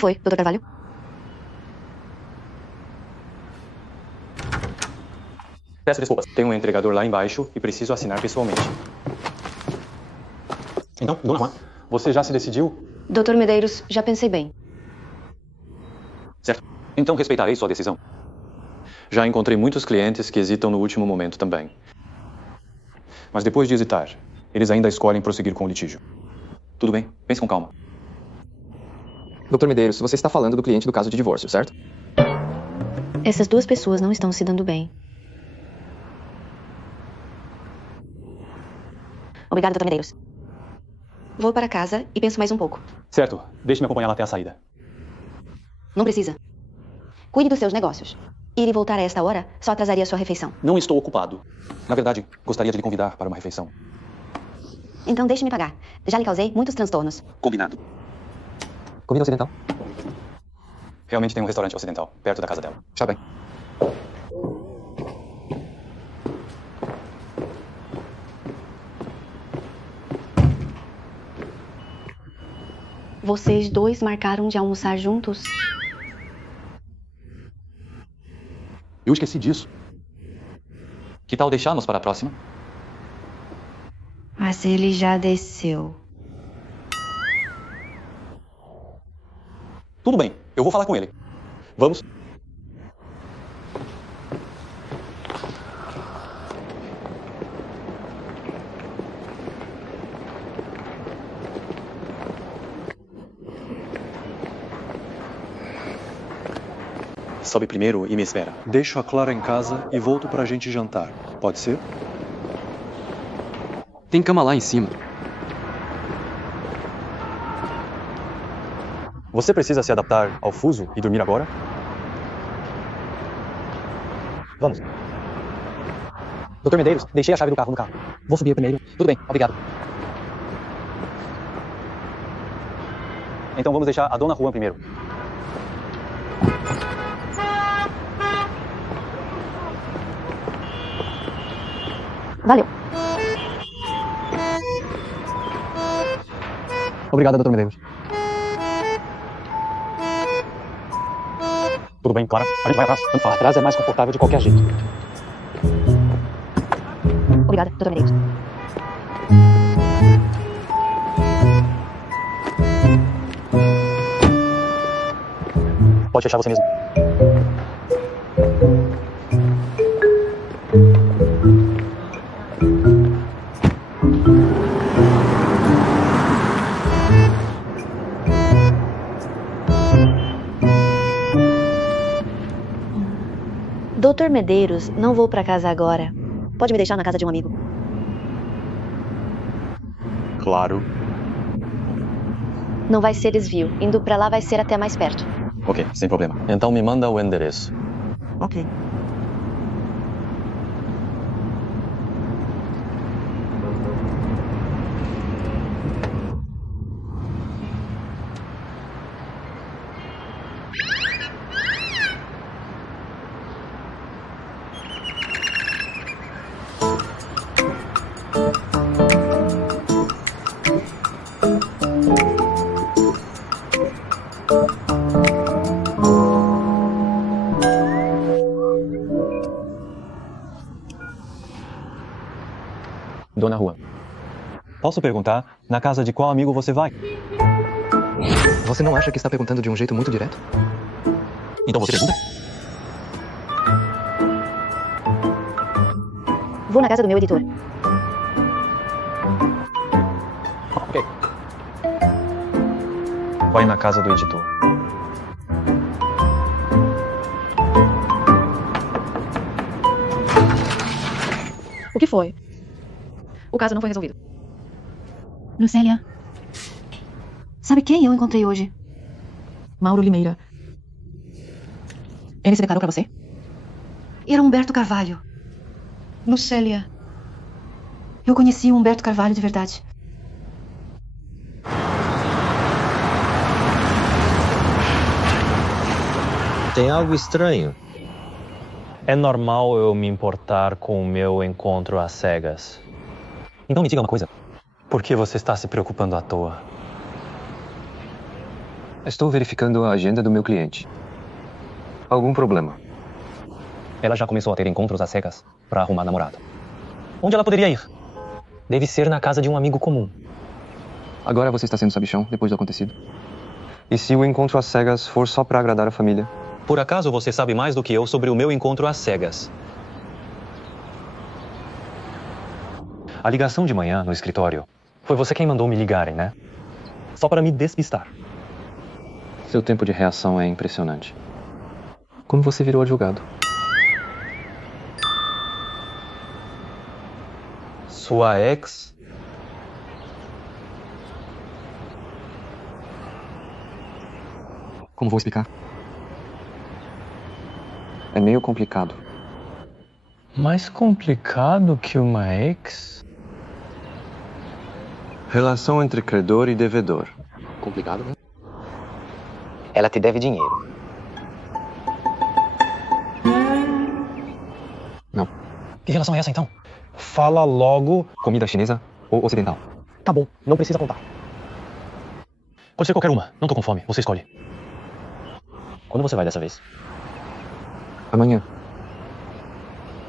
foi, Dr. Carvalho? Peço desculpas. Tem um entregador lá embaixo e preciso assinar pessoalmente. Então, Dona Juan, você já se decidiu? Dr. Medeiros, já pensei bem. Certo. Então respeitarei sua decisão. Já encontrei muitos clientes que hesitam no último momento também. Mas depois de hesitar, eles ainda escolhem prosseguir com o litígio. Tudo bem, pense com calma. Dr. Medeiros, você está falando do cliente do caso de divórcio, certo? Essas duas pessoas não estão se dando bem. Obrigada, Dr. Medeiros. Vou para casa e penso mais um pouco. Certo, deixe-me acompanhá-la até a saída. Não precisa. Cuide dos seus negócios. Ir e voltar a esta hora só atrasaria sua refeição. Não estou ocupado. Na verdade, gostaria de lhe convidar para uma refeição. Então deixe-me pagar. Já lhe causei muitos transtornos. Combinado. Comida ocidental? Realmente tem um restaurante ocidental, perto da casa dela. Está bem. Vocês dois marcaram de almoçar juntos? Eu esqueci disso. Que tal deixarmos para a próxima? Mas ele já desceu. Tudo bem, eu vou falar com ele. Vamos? Sobe primeiro e me espera. Deixo a Clara em casa e volto pra gente jantar. Pode ser? Tem cama lá em cima. Você precisa se adaptar ao fuso e dormir agora? Vamos. Dr. Medeiros, deixei a chave do carro no carro. Vou subir primeiro. Tudo bem, obrigado. Então vamos deixar a Dona Juan primeiro. Valeu. Obrigado, Dr. Medeiros. Tudo bem, Clara? A gente vai atrás. Tanto faz. Atrás é mais confortável de qualquer jeito. Obrigada, Dr. Medeiros. Pode fechar você mesmo. Dr. Medeiros, não vou para casa agora. Pode me deixar na casa de um amigo. Claro. Não vai ser desvio. Indo para lá vai ser até mais perto. Ok, sem problema. Então me manda o endereço. Ok. Dona Juan. Posso perguntar, na casa de qual amigo você vai? Você não acha que está perguntando de um jeito muito direto? Então você pergunta? Vou na casa do meu editor. Ok. Vai na casa do editor. O que foi? O caso não foi resolvido. Lucélia. Sabe quem eu encontrei hoje? Mauro Limeira. Ele se declarou pra você? Era Humberto Carvalho. Lucélia. Eu conheci o Humberto Carvalho de verdade. Tem algo estranho. É normal eu me importar com o meu encontro às cegas. Então me diga uma coisa. Por que você está se preocupando à toa? Estou verificando a agenda do meu cliente. Algum problema? Ela já começou a ter encontros às cegas para arrumar namorado. Onde ela poderia ir? Deve ser na casa de um amigo comum. Agora você está sendo sabichão depois do acontecido? E se o encontro às cegas for só para agradar a família? Por acaso você sabe mais do que eu sobre o meu encontro às cegas? A ligação de manhã no escritório. Foi você quem mandou me ligarem, né? Só para me despistar. Seu tempo de reação é impressionante. Como você virou advogado? Sua ex? Como vou explicar? É meio complicado. Mais complicado que uma ex? Relação entre credor e devedor. Complicado, né? Ela te deve dinheiro. Não. Que relação é essa, então? Fala logo. Comida chinesa ou ocidental? Tá bom, não precisa contar. Pode ser qualquer uma. Não tô com fome. Você escolhe. Quando você vai dessa vez? Amanhã.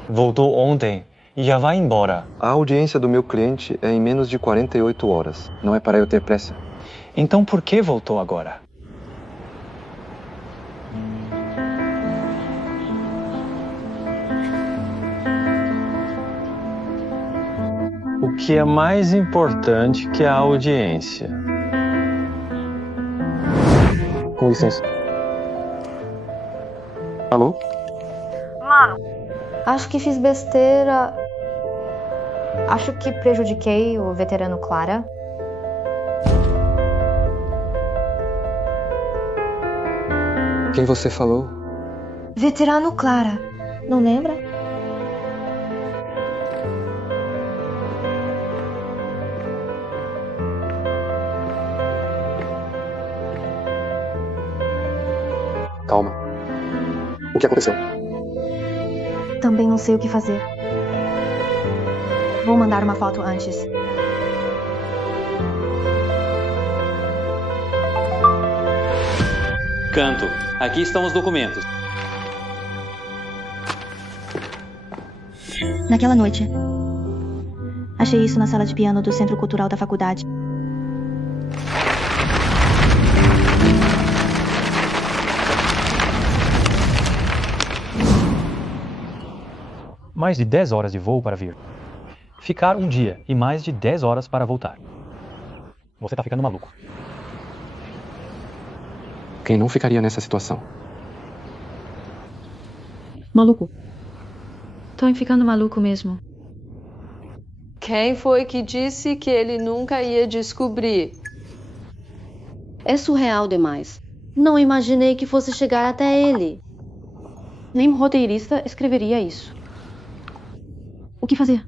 Voltou ontem e já vai embora. A audiência do meu cliente é em menos de 48 horas. Não é para eu ter pressa. Então por que voltou agora? O que é mais importante que a audiência? Com licença. Alô? Mano, acho que fiz besteira. Acho que prejudiquei o veterano Clara. Quem você falou? Veterano Clara. Não lembra? Calma. O que aconteceu? Também não sei o que fazer. Vou mandar uma foto antes. Canto. Aqui estão os documentos. Naquela noite, achei isso na sala de piano do Centro Cultural da faculdade. Mais de 10 horas de voo para vir. Ficar um dia e mais de 10 horas para voltar. Você tá ficando maluco. Quem não ficaria nessa situação? Maluco. Tô ficando maluco mesmo. Quem foi que disse que ele nunca ia descobrir? É surreal demais. Não imaginei que fosse chegar até ele. Nem um roteirista escreveria isso. O que fazer?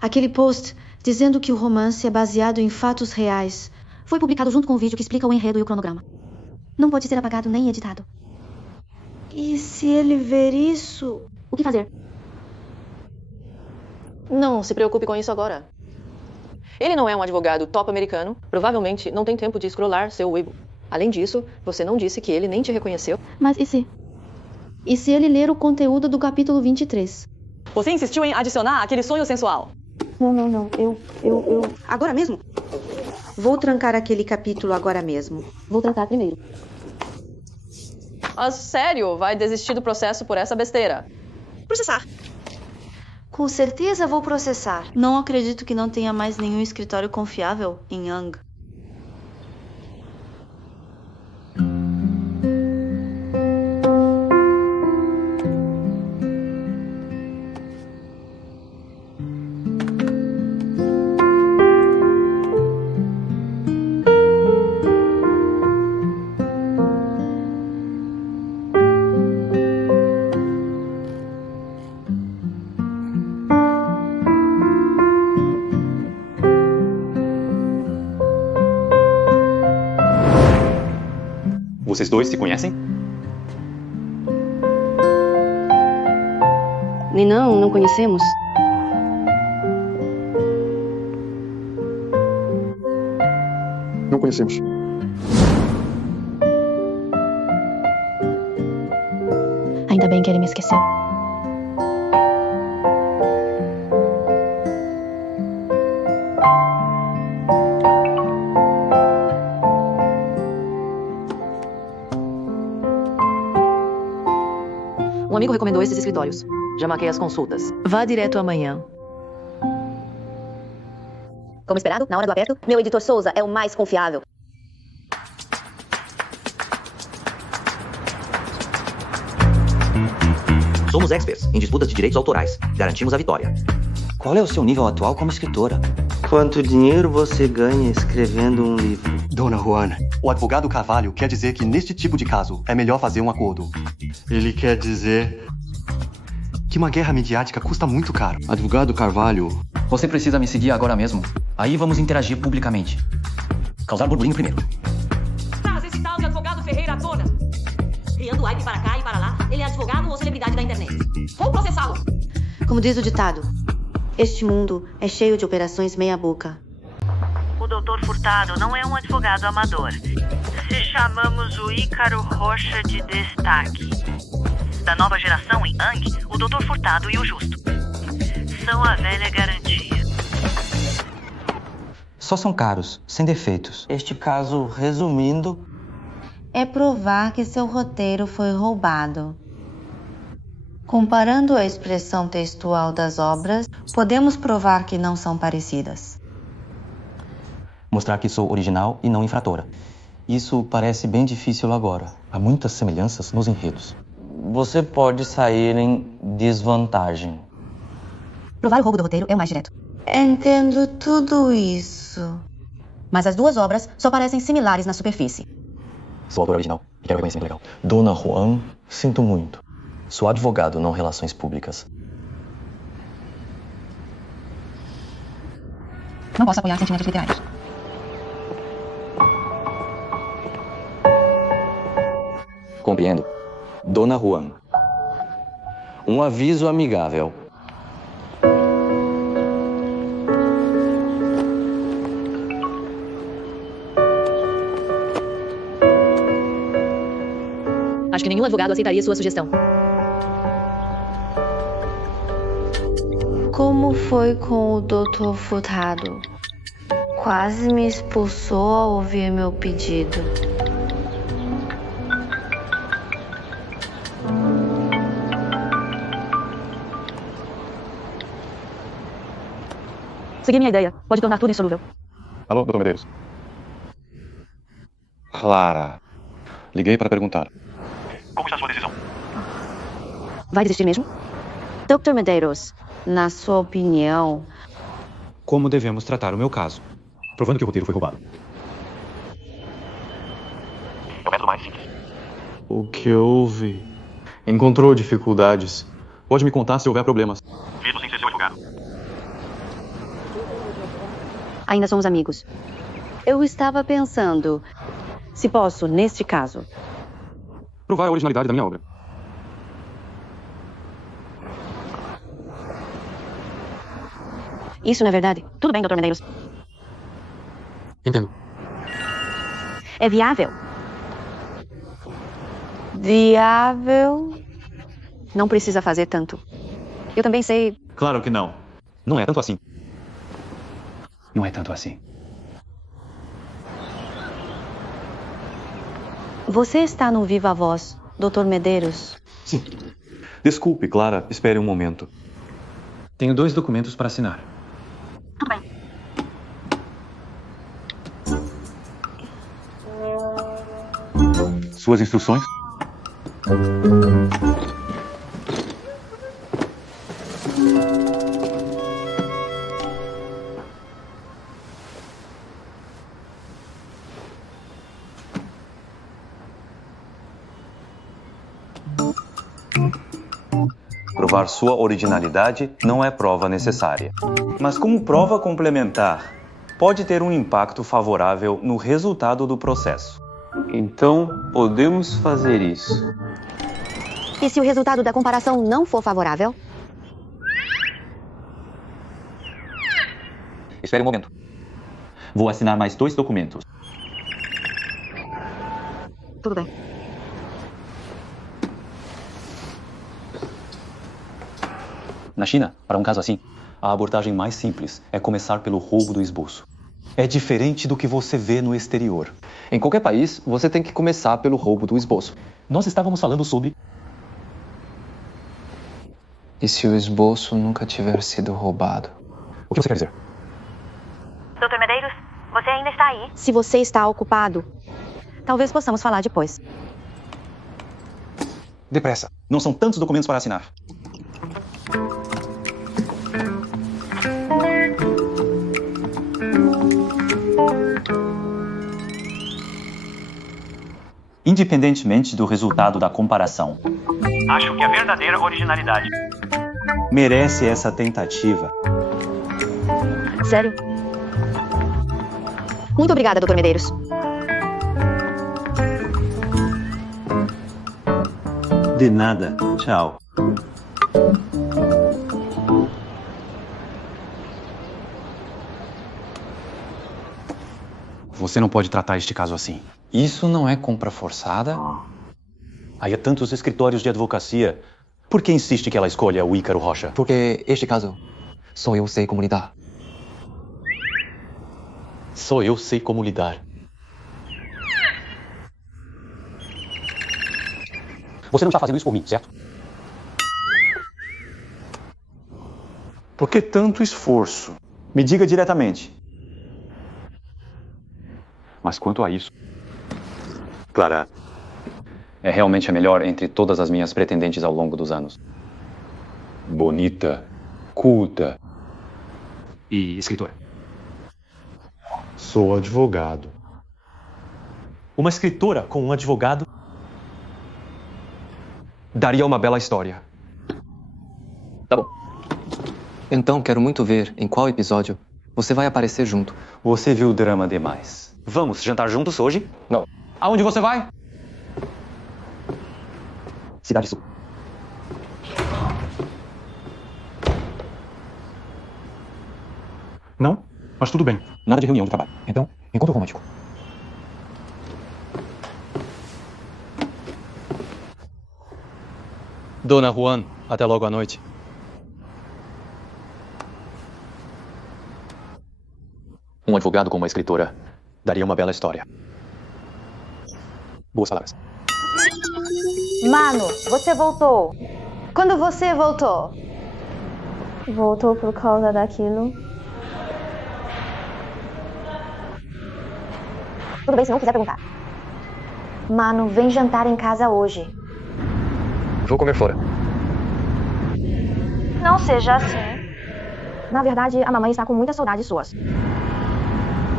Aquele post dizendo que o romance é baseado em fatos reais Foi publicado junto com o vídeo que explica o enredo e o cronograma. Não pode ser apagado nem editado. E se ele ver isso? O que fazer? Não se preocupe com isso agora. Ele não é um advogado top americano. Provavelmente não tem tempo de scrollar seu Weibo. Além disso, você não disse que ele nem te reconheceu. Mas e se? E se ele ler o conteúdo do capítulo 23? Você insistiu em adicionar aquele sonho sensual. Não. Eu... Agora mesmo? Vou trancar aquele capítulo agora mesmo. Vou trancar primeiro. Mas sério, vai desistir do processo por essa besteira? Processar. Com certeza vou processar. Não acredito que não tenha mais nenhum escritório confiável em Young. Vocês dois se conhecem? Não conhecemos. Não conhecemos. Ainda bem que ele me esqueceu. Um amigo recomendou esses escritórios. Já marquei as consultas. Vá direto amanhã. Como esperado, na hora do aperto, meu editor Souza é o mais confiável. Somos experts em disputas de direitos autorais. Garantimos a vitória. Qual é o seu nível atual como escritora? Quanto dinheiro você ganha escrevendo um livro? Dona Juana, o advogado Carvalho quer dizer que neste tipo de caso é melhor fazer um acordo. Ele quer dizer que uma guerra midiática custa muito caro. Advogado Carvalho, você precisa me seguir agora mesmo. Aí vamos interagir publicamente. Causar burburinho primeiro. Traz esse tal de advogado Ferreira à tona. Criando hype para cá e para lá, ele é advogado ou celebridade da internet. Vou processá-lo. Como diz o ditado, este mundo é cheio de operações meia-boca. O Dr. Furtado não é um advogado amador. Se chamamos o Ícaro Rocha de Destaque. Da nova geração em Ang, o Dr. Furtado e o Justo. São a velha garantia. Só são caros, sem defeitos. Este caso, resumindo, é provar que seu roteiro foi roubado. Comparando a expressão textual das obras, podemos provar que não são parecidas. Mostrar que sou original e não infratora. Isso parece bem difícil agora. Há muitas semelhanças nos enredos. Você pode sair em desvantagem. Provar o roubo do roteiro é o mais direto. Entendo tudo isso. Mas as duas obras só parecem similares na superfície. Sou autor original e quero reconhecimento legal. Dona Juan, sinto muito. Sou advogado, não relações públicas. Não posso apoiar sentimentos literários. Compreendo. Dona Juan. Um aviso amigável. Acho que nenhum advogado aceitaria sua sugestão. Como foi com o Dr. Furtado? Quase me expulsou ao ouvir meu pedido. Segui minha ideia. Pode tornar tudo insolúvel. Alô, Dr. Medeiros. Clara. Liguei para perguntar. Como está a sua decisão? Vai desistir mesmo? Dr. Medeiros, na sua opinião... Como devemos tratar o meu caso? Provando que o roteiro foi roubado. É o método mais simples. O que houve? Encontrou dificuldades. Pode me contar se houver problemas. Mesmo sem ser seu advogado. Ainda somos amigos. Eu estava pensando, se posso, neste caso, provar a originalidade da minha obra. Isso não é verdade? Tudo bem, Dr. Medeiros. Entendo. É viável? Viável? Não precisa fazer tanto. Eu também sei... Claro que não. Não é tanto assim. Não é tanto assim. Você está no Viva Voz, Dr. Medeiros? Sim. Desculpe, Clara. Espere um momento. Tenho 2 documentos para assinar. Tudo bem. Suas instruções? Provar sua originalidade não é prova necessária. Mas como prova complementar, pode ter um impacto favorável no resultado do processo. Então, podemos fazer isso. E se o resultado da comparação não for favorável? Espere um momento. Vou assinar mais 2 documentos. Tudo bem. Na China, para um caso assim, a abordagem mais simples é começar pelo roubo do esboço. É diferente do que você vê no exterior. Em qualquer país, você tem que começar pelo roubo do esboço. Nós estávamos falando sobre... E se o esboço nunca tiver sido roubado? O que você quer dizer? Dr. Medeiros, você ainda está aí? Se você está ocupado, talvez possamos falar depois. Depressa. Não são tantos documentos para assinar. Independentemente do resultado da comparação, Acho que a verdadeira originalidade merece essa tentativa. Sério? Muito obrigada, Dr. Medeiros. De nada. Tchau. Você não pode tratar este caso assim. Isso não é compra forçada? Aí há tantos escritórios de advocacia. Por que insiste que ela escolha o Ícaro Rocha? Porque este caso, só eu sei como lidar. Só eu sei como lidar. Você não está fazendo isso por mim, certo? Por que tanto esforço? Me diga diretamente. Mas quanto a isso... Clara, é realmente a melhor entre todas as minhas pretendentes ao longo dos anos. Bonita, culta e escritora. Sou advogado. Uma escritora com um advogado daria uma bela história. Tá bom. Então, quero muito ver em qual episódio você vai aparecer junto. Você viu o drama demais. Vamos jantar juntos hoje? Não. Aonde você vai? Cidade Sul. Não, mas tudo bem. Nada de reunião de trabalho. Então, encontro romântico. Dona Juan, até logo à noite. Um advogado com uma escritora daria uma bela história. Boas palavras. Mano, você voltou. Quando você voltou? Voltou por causa daquilo. Tudo bem se não quiser perguntar. Mano, vem jantar em casa hoje. Vou comer fora. Não seja assim. Na verdade, a mamãe está com muitas saudades suas.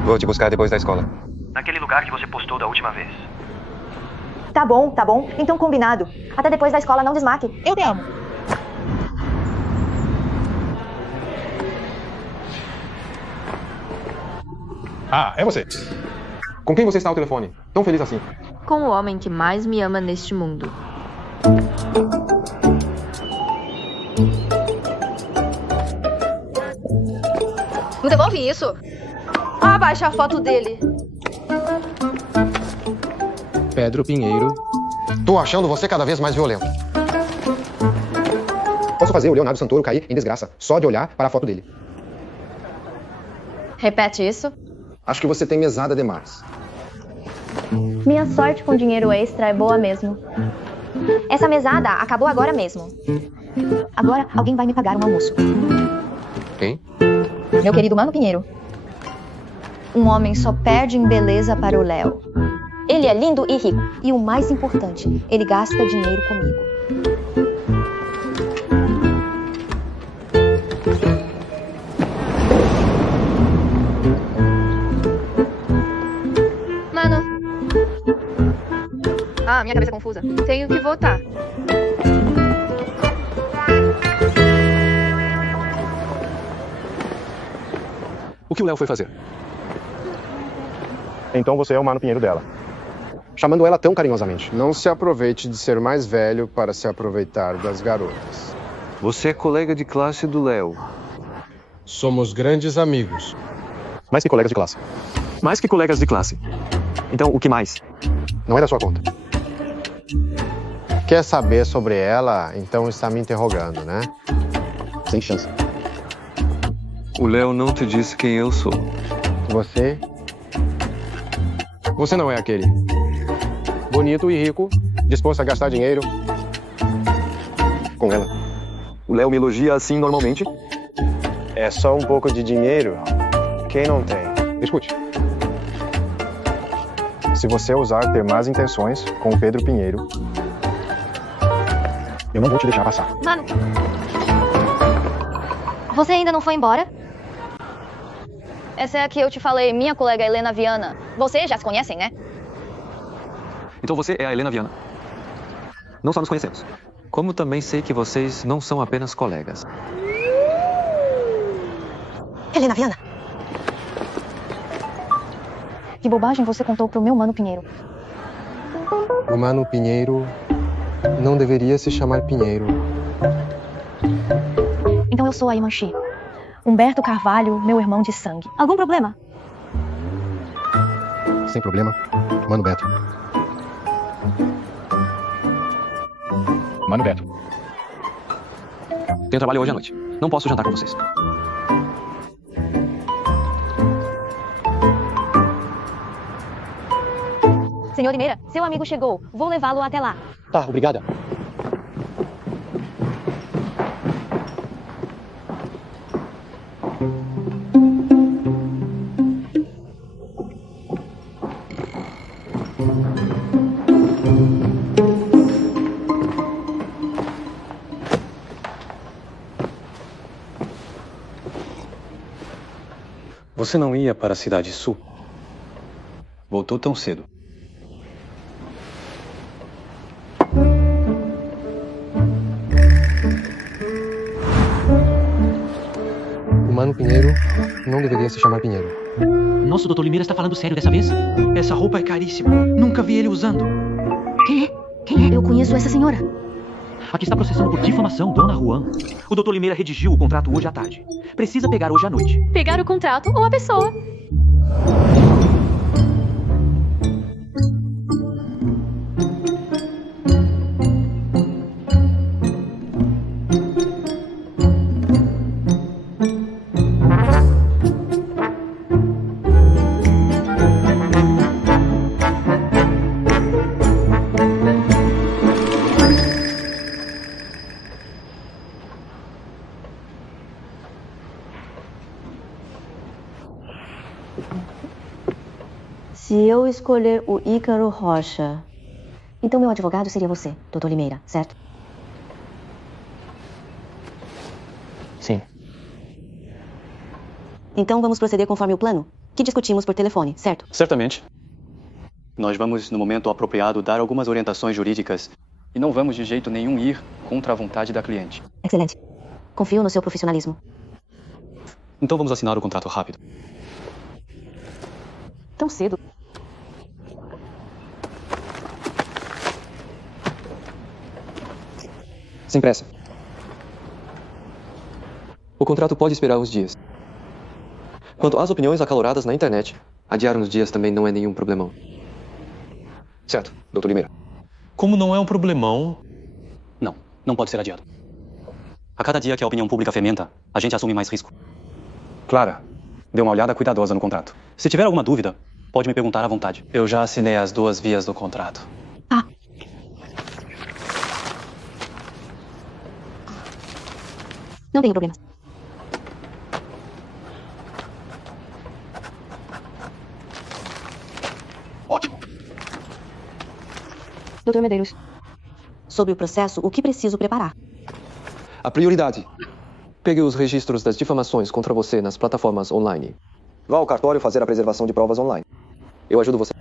Vou te buscar depois da escola. naquele lugar que você postou da última vez. Tá bom. Então combinado. Até depois da escola, não desmarque. Eu te amo. Ah, é você. Com quem você está ao telefone? Tão feliz assim? Com o homem que mais me ama neste mundo. Não devolve isso. Abaixa a foto dele. Pedro Pinheiro. Tô achando você cada vez mais violento. Posso fazer o Leonardo Santoro cair em desgraça só de olhar para a foto dele. Repete isso. Acho que você tem mesada demais. Minha sorte com dinheiro extra é boa mesmo. Essa mesada acabou agora mesmo. Agora alguém vai me pagar um almoço. Quem? Meu querido Mano Pinheiro. Um homem só perde em beleza para o Léo. Ele é lindo e rico. E o mais importante, ele gasta dinheiro comigo. Mano. Ah, minha cabeça é confusa. Tenho que voltar. O que o Léo foi fazer? Então você é o Mano Pinheiro dela. Chamando ela tão carinhosamente. Não se aproveite de ser mais velho para se aproveitar das garotas. Você é colega de classe do Léo. Somos grandes amigos. Mais que colegas de classe. Mais que colegas de classe. Então, o que mais? Não é da sua conta. Quer saber sobre ela? Então está me interrogando, né? Sem chance. O Léo não te disse quem eu sou. Você? Você não é aquele. Bonito e rico, disposto a gastar dinheiro. Com ela. O Léo me elogia assim normalmente? É só um pouco de dinheiro. Quem não tem? Escute. Se você ousar ter más intenções com o Pedro Pinheiro, eu não vou te deixar passar. Mano, você ainda não foi embora? Essa é a que eu te falei, minha colega Helena Viana. Vocês já se conhecem, né? Então você é a Helena Viana. Não só nos conhecemos, como também sei que vocês não são apenas colegas. Helena Viana. Que bobagem você contou pro meu Mano Pinheiro. o Mano Pinheiro não deveria se chamar Pinheiro. Então eu sou a Imanchi. Humberto Carvalho, meu irmão de sangue. Algum problema? Sem problema, Mano Beto. Mano Beto. Tenho trabalho hoje à noite. Não posso jantar com vocês. Senhor Limeira, seu amigo chegou. Vou levá-lo até lá. Tá, obrigada. Você não ia para a Cidade Sul? Voltou tão cedo. O Mano Pinheiro não deveria se chamar Pinheiro. Nossa, o Dr. Limeira está falando sério dessa vez? Essa roupa é caríssima. Nunca vi ele usando. Quem é? Quem é? Eu conheço essa senhora. Aqui está processando por difamação, Dona Juan. O Dr. Limeira redigiu o contrato hoje à tarde. Precisa pegar hoje à noite. Pegar o contrato ou a pessoa? Se eu escolher o Ícaro Rocha, então meu advogado seria você, Dr. Limeira, certo? Sim. Então vamos proceder conforme o plano que discutimos por telefone, certo? Certamente. Nós vamos, no momento apropriado, dar algumas orientações jurídicas e não vamos de jeito nenhum ir contra a vontade da cliente. Excelente. Confio no seu profissionalismo. Então vamos assinar o contrato rápido. Tão cedo. Sem pressa. O contrato pode esperar uns dias. Quanto às opiniões acaloradas na internet, adiar uns dias também não é nenhum problemão. Certo, Dr. Limeira. Como não é um problemão... Não pode ser adiado. A cada dia que a opinião pública fermenta, a gente assume mais risco. Clara, dê uma olhada cuidadosa no contrato. Se tiver alguma dúvida, pode me perguntar à vontade. Eu já assinei as 2 vias do contrato. Não tenho problema. Ótimo. Dr. Medeiros, sobre o processo, o que preciso preparar? A prioridade. Pegue os registros das difamações contra você nas plataformas online. Vá ao cartório fazer a preservação de provas online. Eu ajudo você.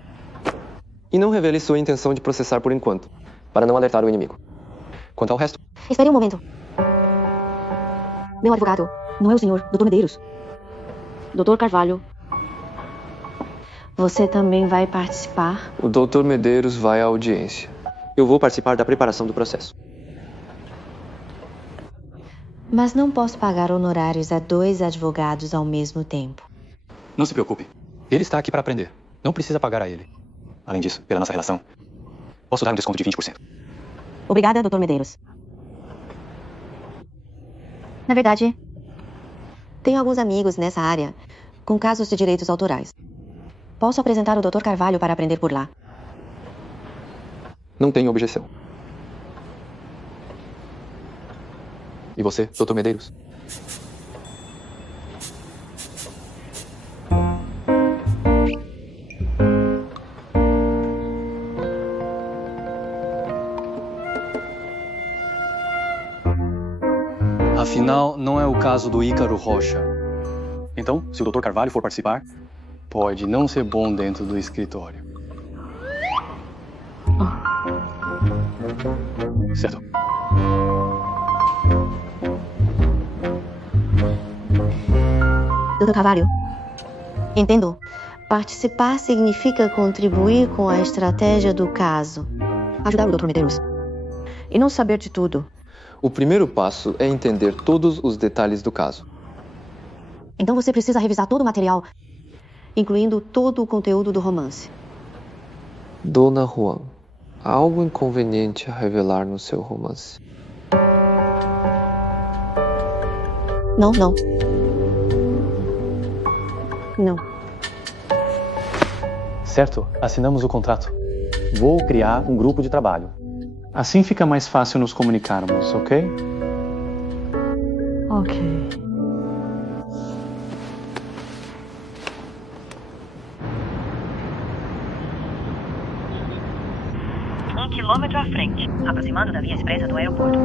E não revele sua intenção de processar por enquanto, para não alertar o inimigo. Quanto ao resto... Espere um momento. Meu advogado não é o senhor Dr. Medeiros. Dr. Carvalho. Você também vai participar? O Dr. Medeiros vai à audiência. Eu vou participar da preparação do processo. Mas não posso pagar honorários a 2 advogados ao mesmo tempo. Não se preocupe. Ele está aqui para aprender. Não precisa pagar a ele. Além disso, pela nossa relação, posso dar um desconto de 20%. Obrigada, Dr. Medeiros. Na verdade, tenho alguns amigos nessa área com casos de direitos autorais. Posso apresentar o Dr. Carvalho para aprender por lá. Não tenho objeção. E você, Dr. Medeiros? Afinal, não é o caso do Ícaro Rocha. Então, se o Dr. Carvalho for participar, Pode não ser bom dentro do escritório. certo. Dr. Carvalho, entendo. Participar significa contribuir com a estratégia do caso. Ajudar o Dr. Medeiros. E não saber de tudo. O primeiro passo é entender todos os detalhes do caso. Então você precisa revisar todo o material, incluindo todo o conteúdo do romance. Dona Juan, há algo inconveniente a revelar no seu romance? Não. Não. Certo, assinamos o contrato. Vou criar um grupo de trabalho. Assim fica mais fácil nos comunicarmos, ok? Ok. Um quilômetro à frente, aproximando da via expressa do aeroporto.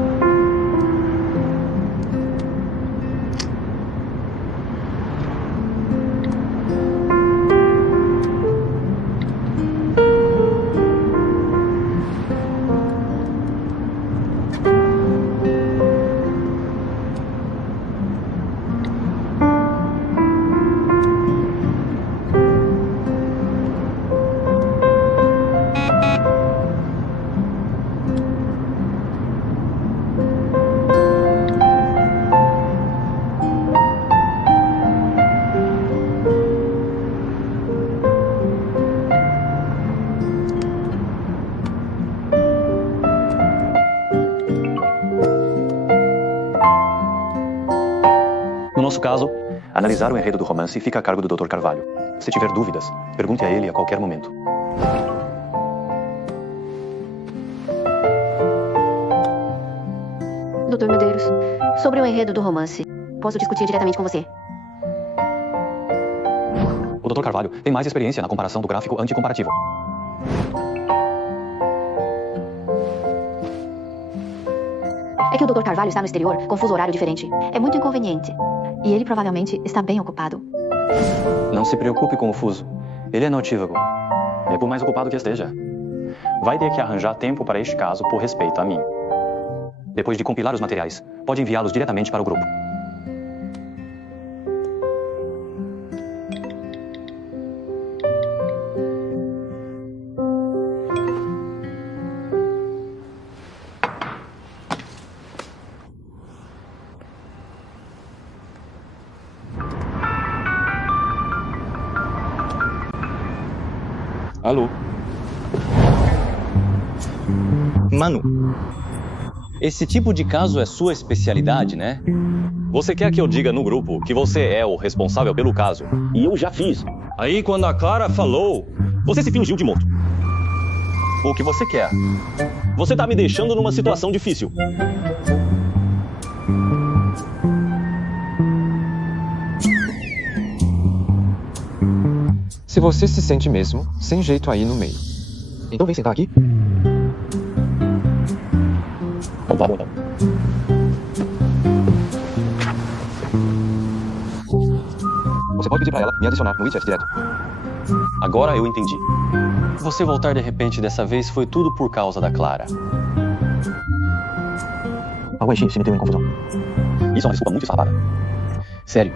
No nosso caso, analisar o enredo do romance fica a cargo do Dr. Carvalho. Se tiver dúvidas, pergunte a ele a qualquer momento. Dr. Medeiros, sobre o enredo do romance, posso discutir diretamente com você. O Dr. Carvalho tem mais experiência na comparação do gráfico anticomparativo. É que o Dr. Carvalho está no exterior, com fuso horário diferente. É muito inconveniente. E ele provavelmente está bem ocupado. Não se preocupe com o fuso. Ele é notívago. É por mais ocupado que esteja. Vai ter que arranjar tempo para este caso por respeito a mim. Depois de compilar os materiais, pode enviá-los diretamente para o grupo. Alô? Manu, esse tipo de caso é sua especialidade, né? Você quer que eu diga no grupo que você é o responsável pelo caso? E eu já fiz. Aí quando a Clara falou... Você se fingiu de morto. O que você quer? Você tá me deixando numa situação difícil. Se você se sente mesmo, sem jeito aí no meio. Então vem sentar aqui. Tá bom, então. Você pode pedir pra ela me adicionar no WeChat direto. Agora eu entendi. Você voltar de repente dessa vez foi tudo por causa da Clara. A Wenxin se meteu em confusão. Isso é uma desculpa muito esfarrapada. Sério.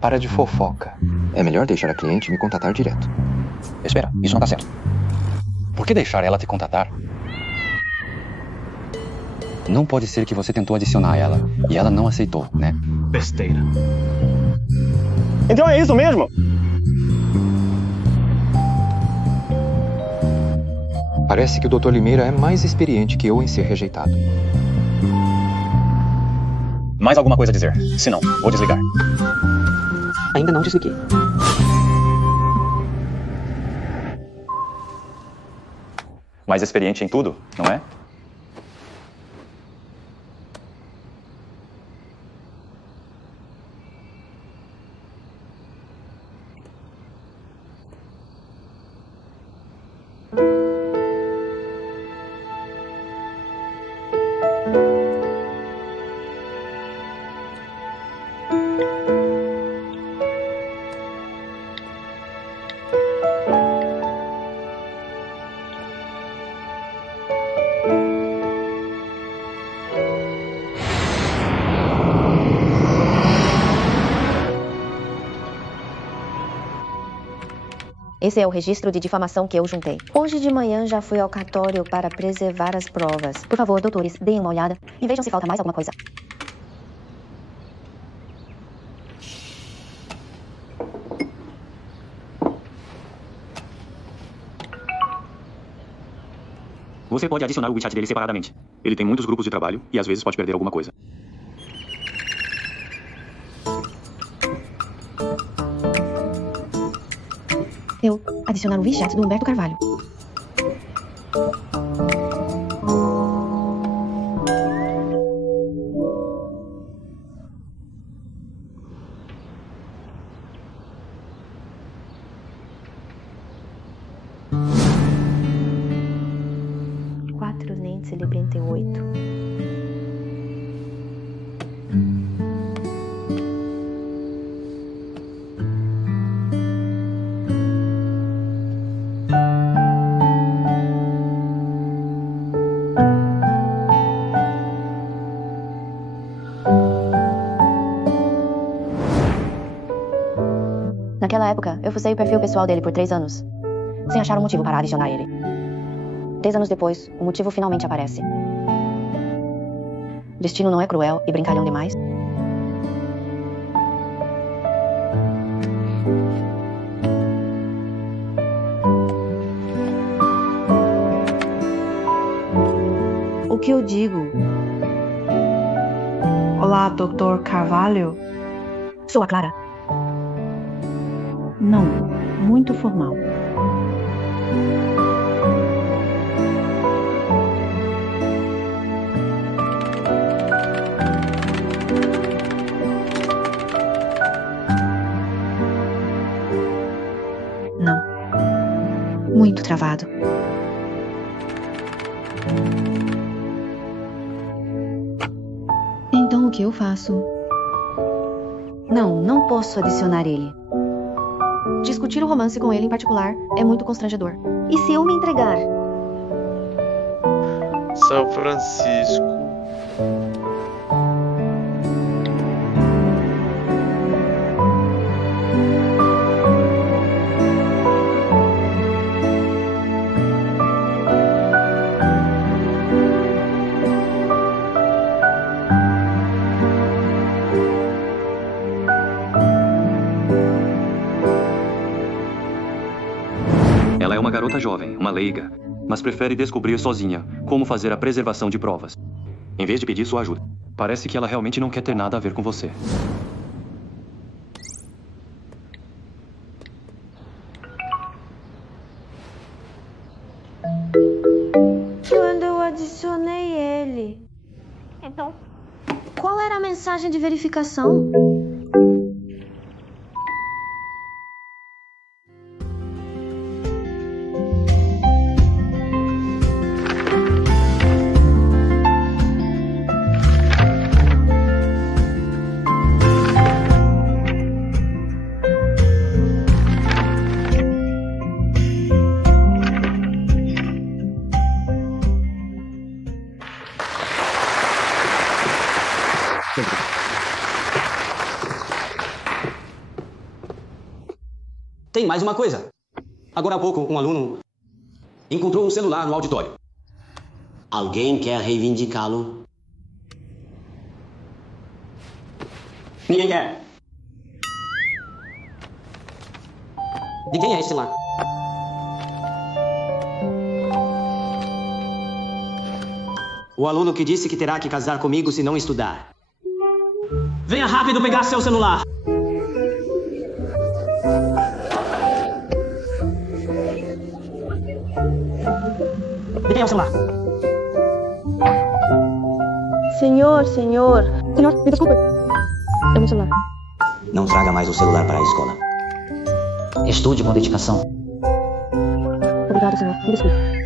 Para de fofoca. É melhor deixar a cliente me contatar direto. Espera, isso não tá certo. Por que deixar ela te contatar? Não pode ser que você tentou adicionar ela e ela não aceitou, né? Besteira. Então é isso mesmo? Parece que o Dr. Limeira é mais experiente que eu em ser rejeitado. Mais alguma coisa a dizer? Se não, vou desligar. Ainda não desliguei. Mais experiente em tudo, não é? Esse é o registro de difamação que eu juntei. Hoje de manhã já fui ao cartório para preservar as provas. Por favor, doutores, deem uma olhada e vejam se falta mais alguma coisa. Você pode adicionar o WeChat dele separadamente. Ele tem muitos grupos de trabalho e às vezes pode perder alguma coisa. Eu adicionar o WeChat do Humberto Carvalho. Nancy 48. Naquela época, eu fucei o perfil pessoal dele por 3 anos, sem achar um motivo para adicionar ele. 3 anos depois, o motivo finalmente aparece. O destino não é cruel e brincalhão demais? O que eu digo? Olá, Dr. Carvalho? Sou a Clara. Não, muito formal. Não. Muito travado. Então o que eu faço? Não posso adicionar ele. Discutir o romance com ele em particular é muito constrangedor. E se eu me entregar? São Francisco. Ela é uma garota jovem, uma leiga, mas prefere descobrir sozinha como fazer a preservação de provas, em vez de pedir sua ajuda. Parece que ela realmente não quer ter nada a ver com você. Quando eu adicionei ele. Então, qual era a mensagem de verificação? Tem mais uma coisa. Agora há pouco, um aluno encontrou um celular no auditório. Alguém quer reivindicá-lo? Ninguém quer. De quem é esse celular? O aluno que disse que terá que casar comigo se não estudar. Venha rápido pegar seu celular. De quem é o celular? Senhor. Senhor, me desculpe. É meu celular. Não traga mais o celular para a escola. Estude com dedicação. Obrigado, senhor. Me desculpe.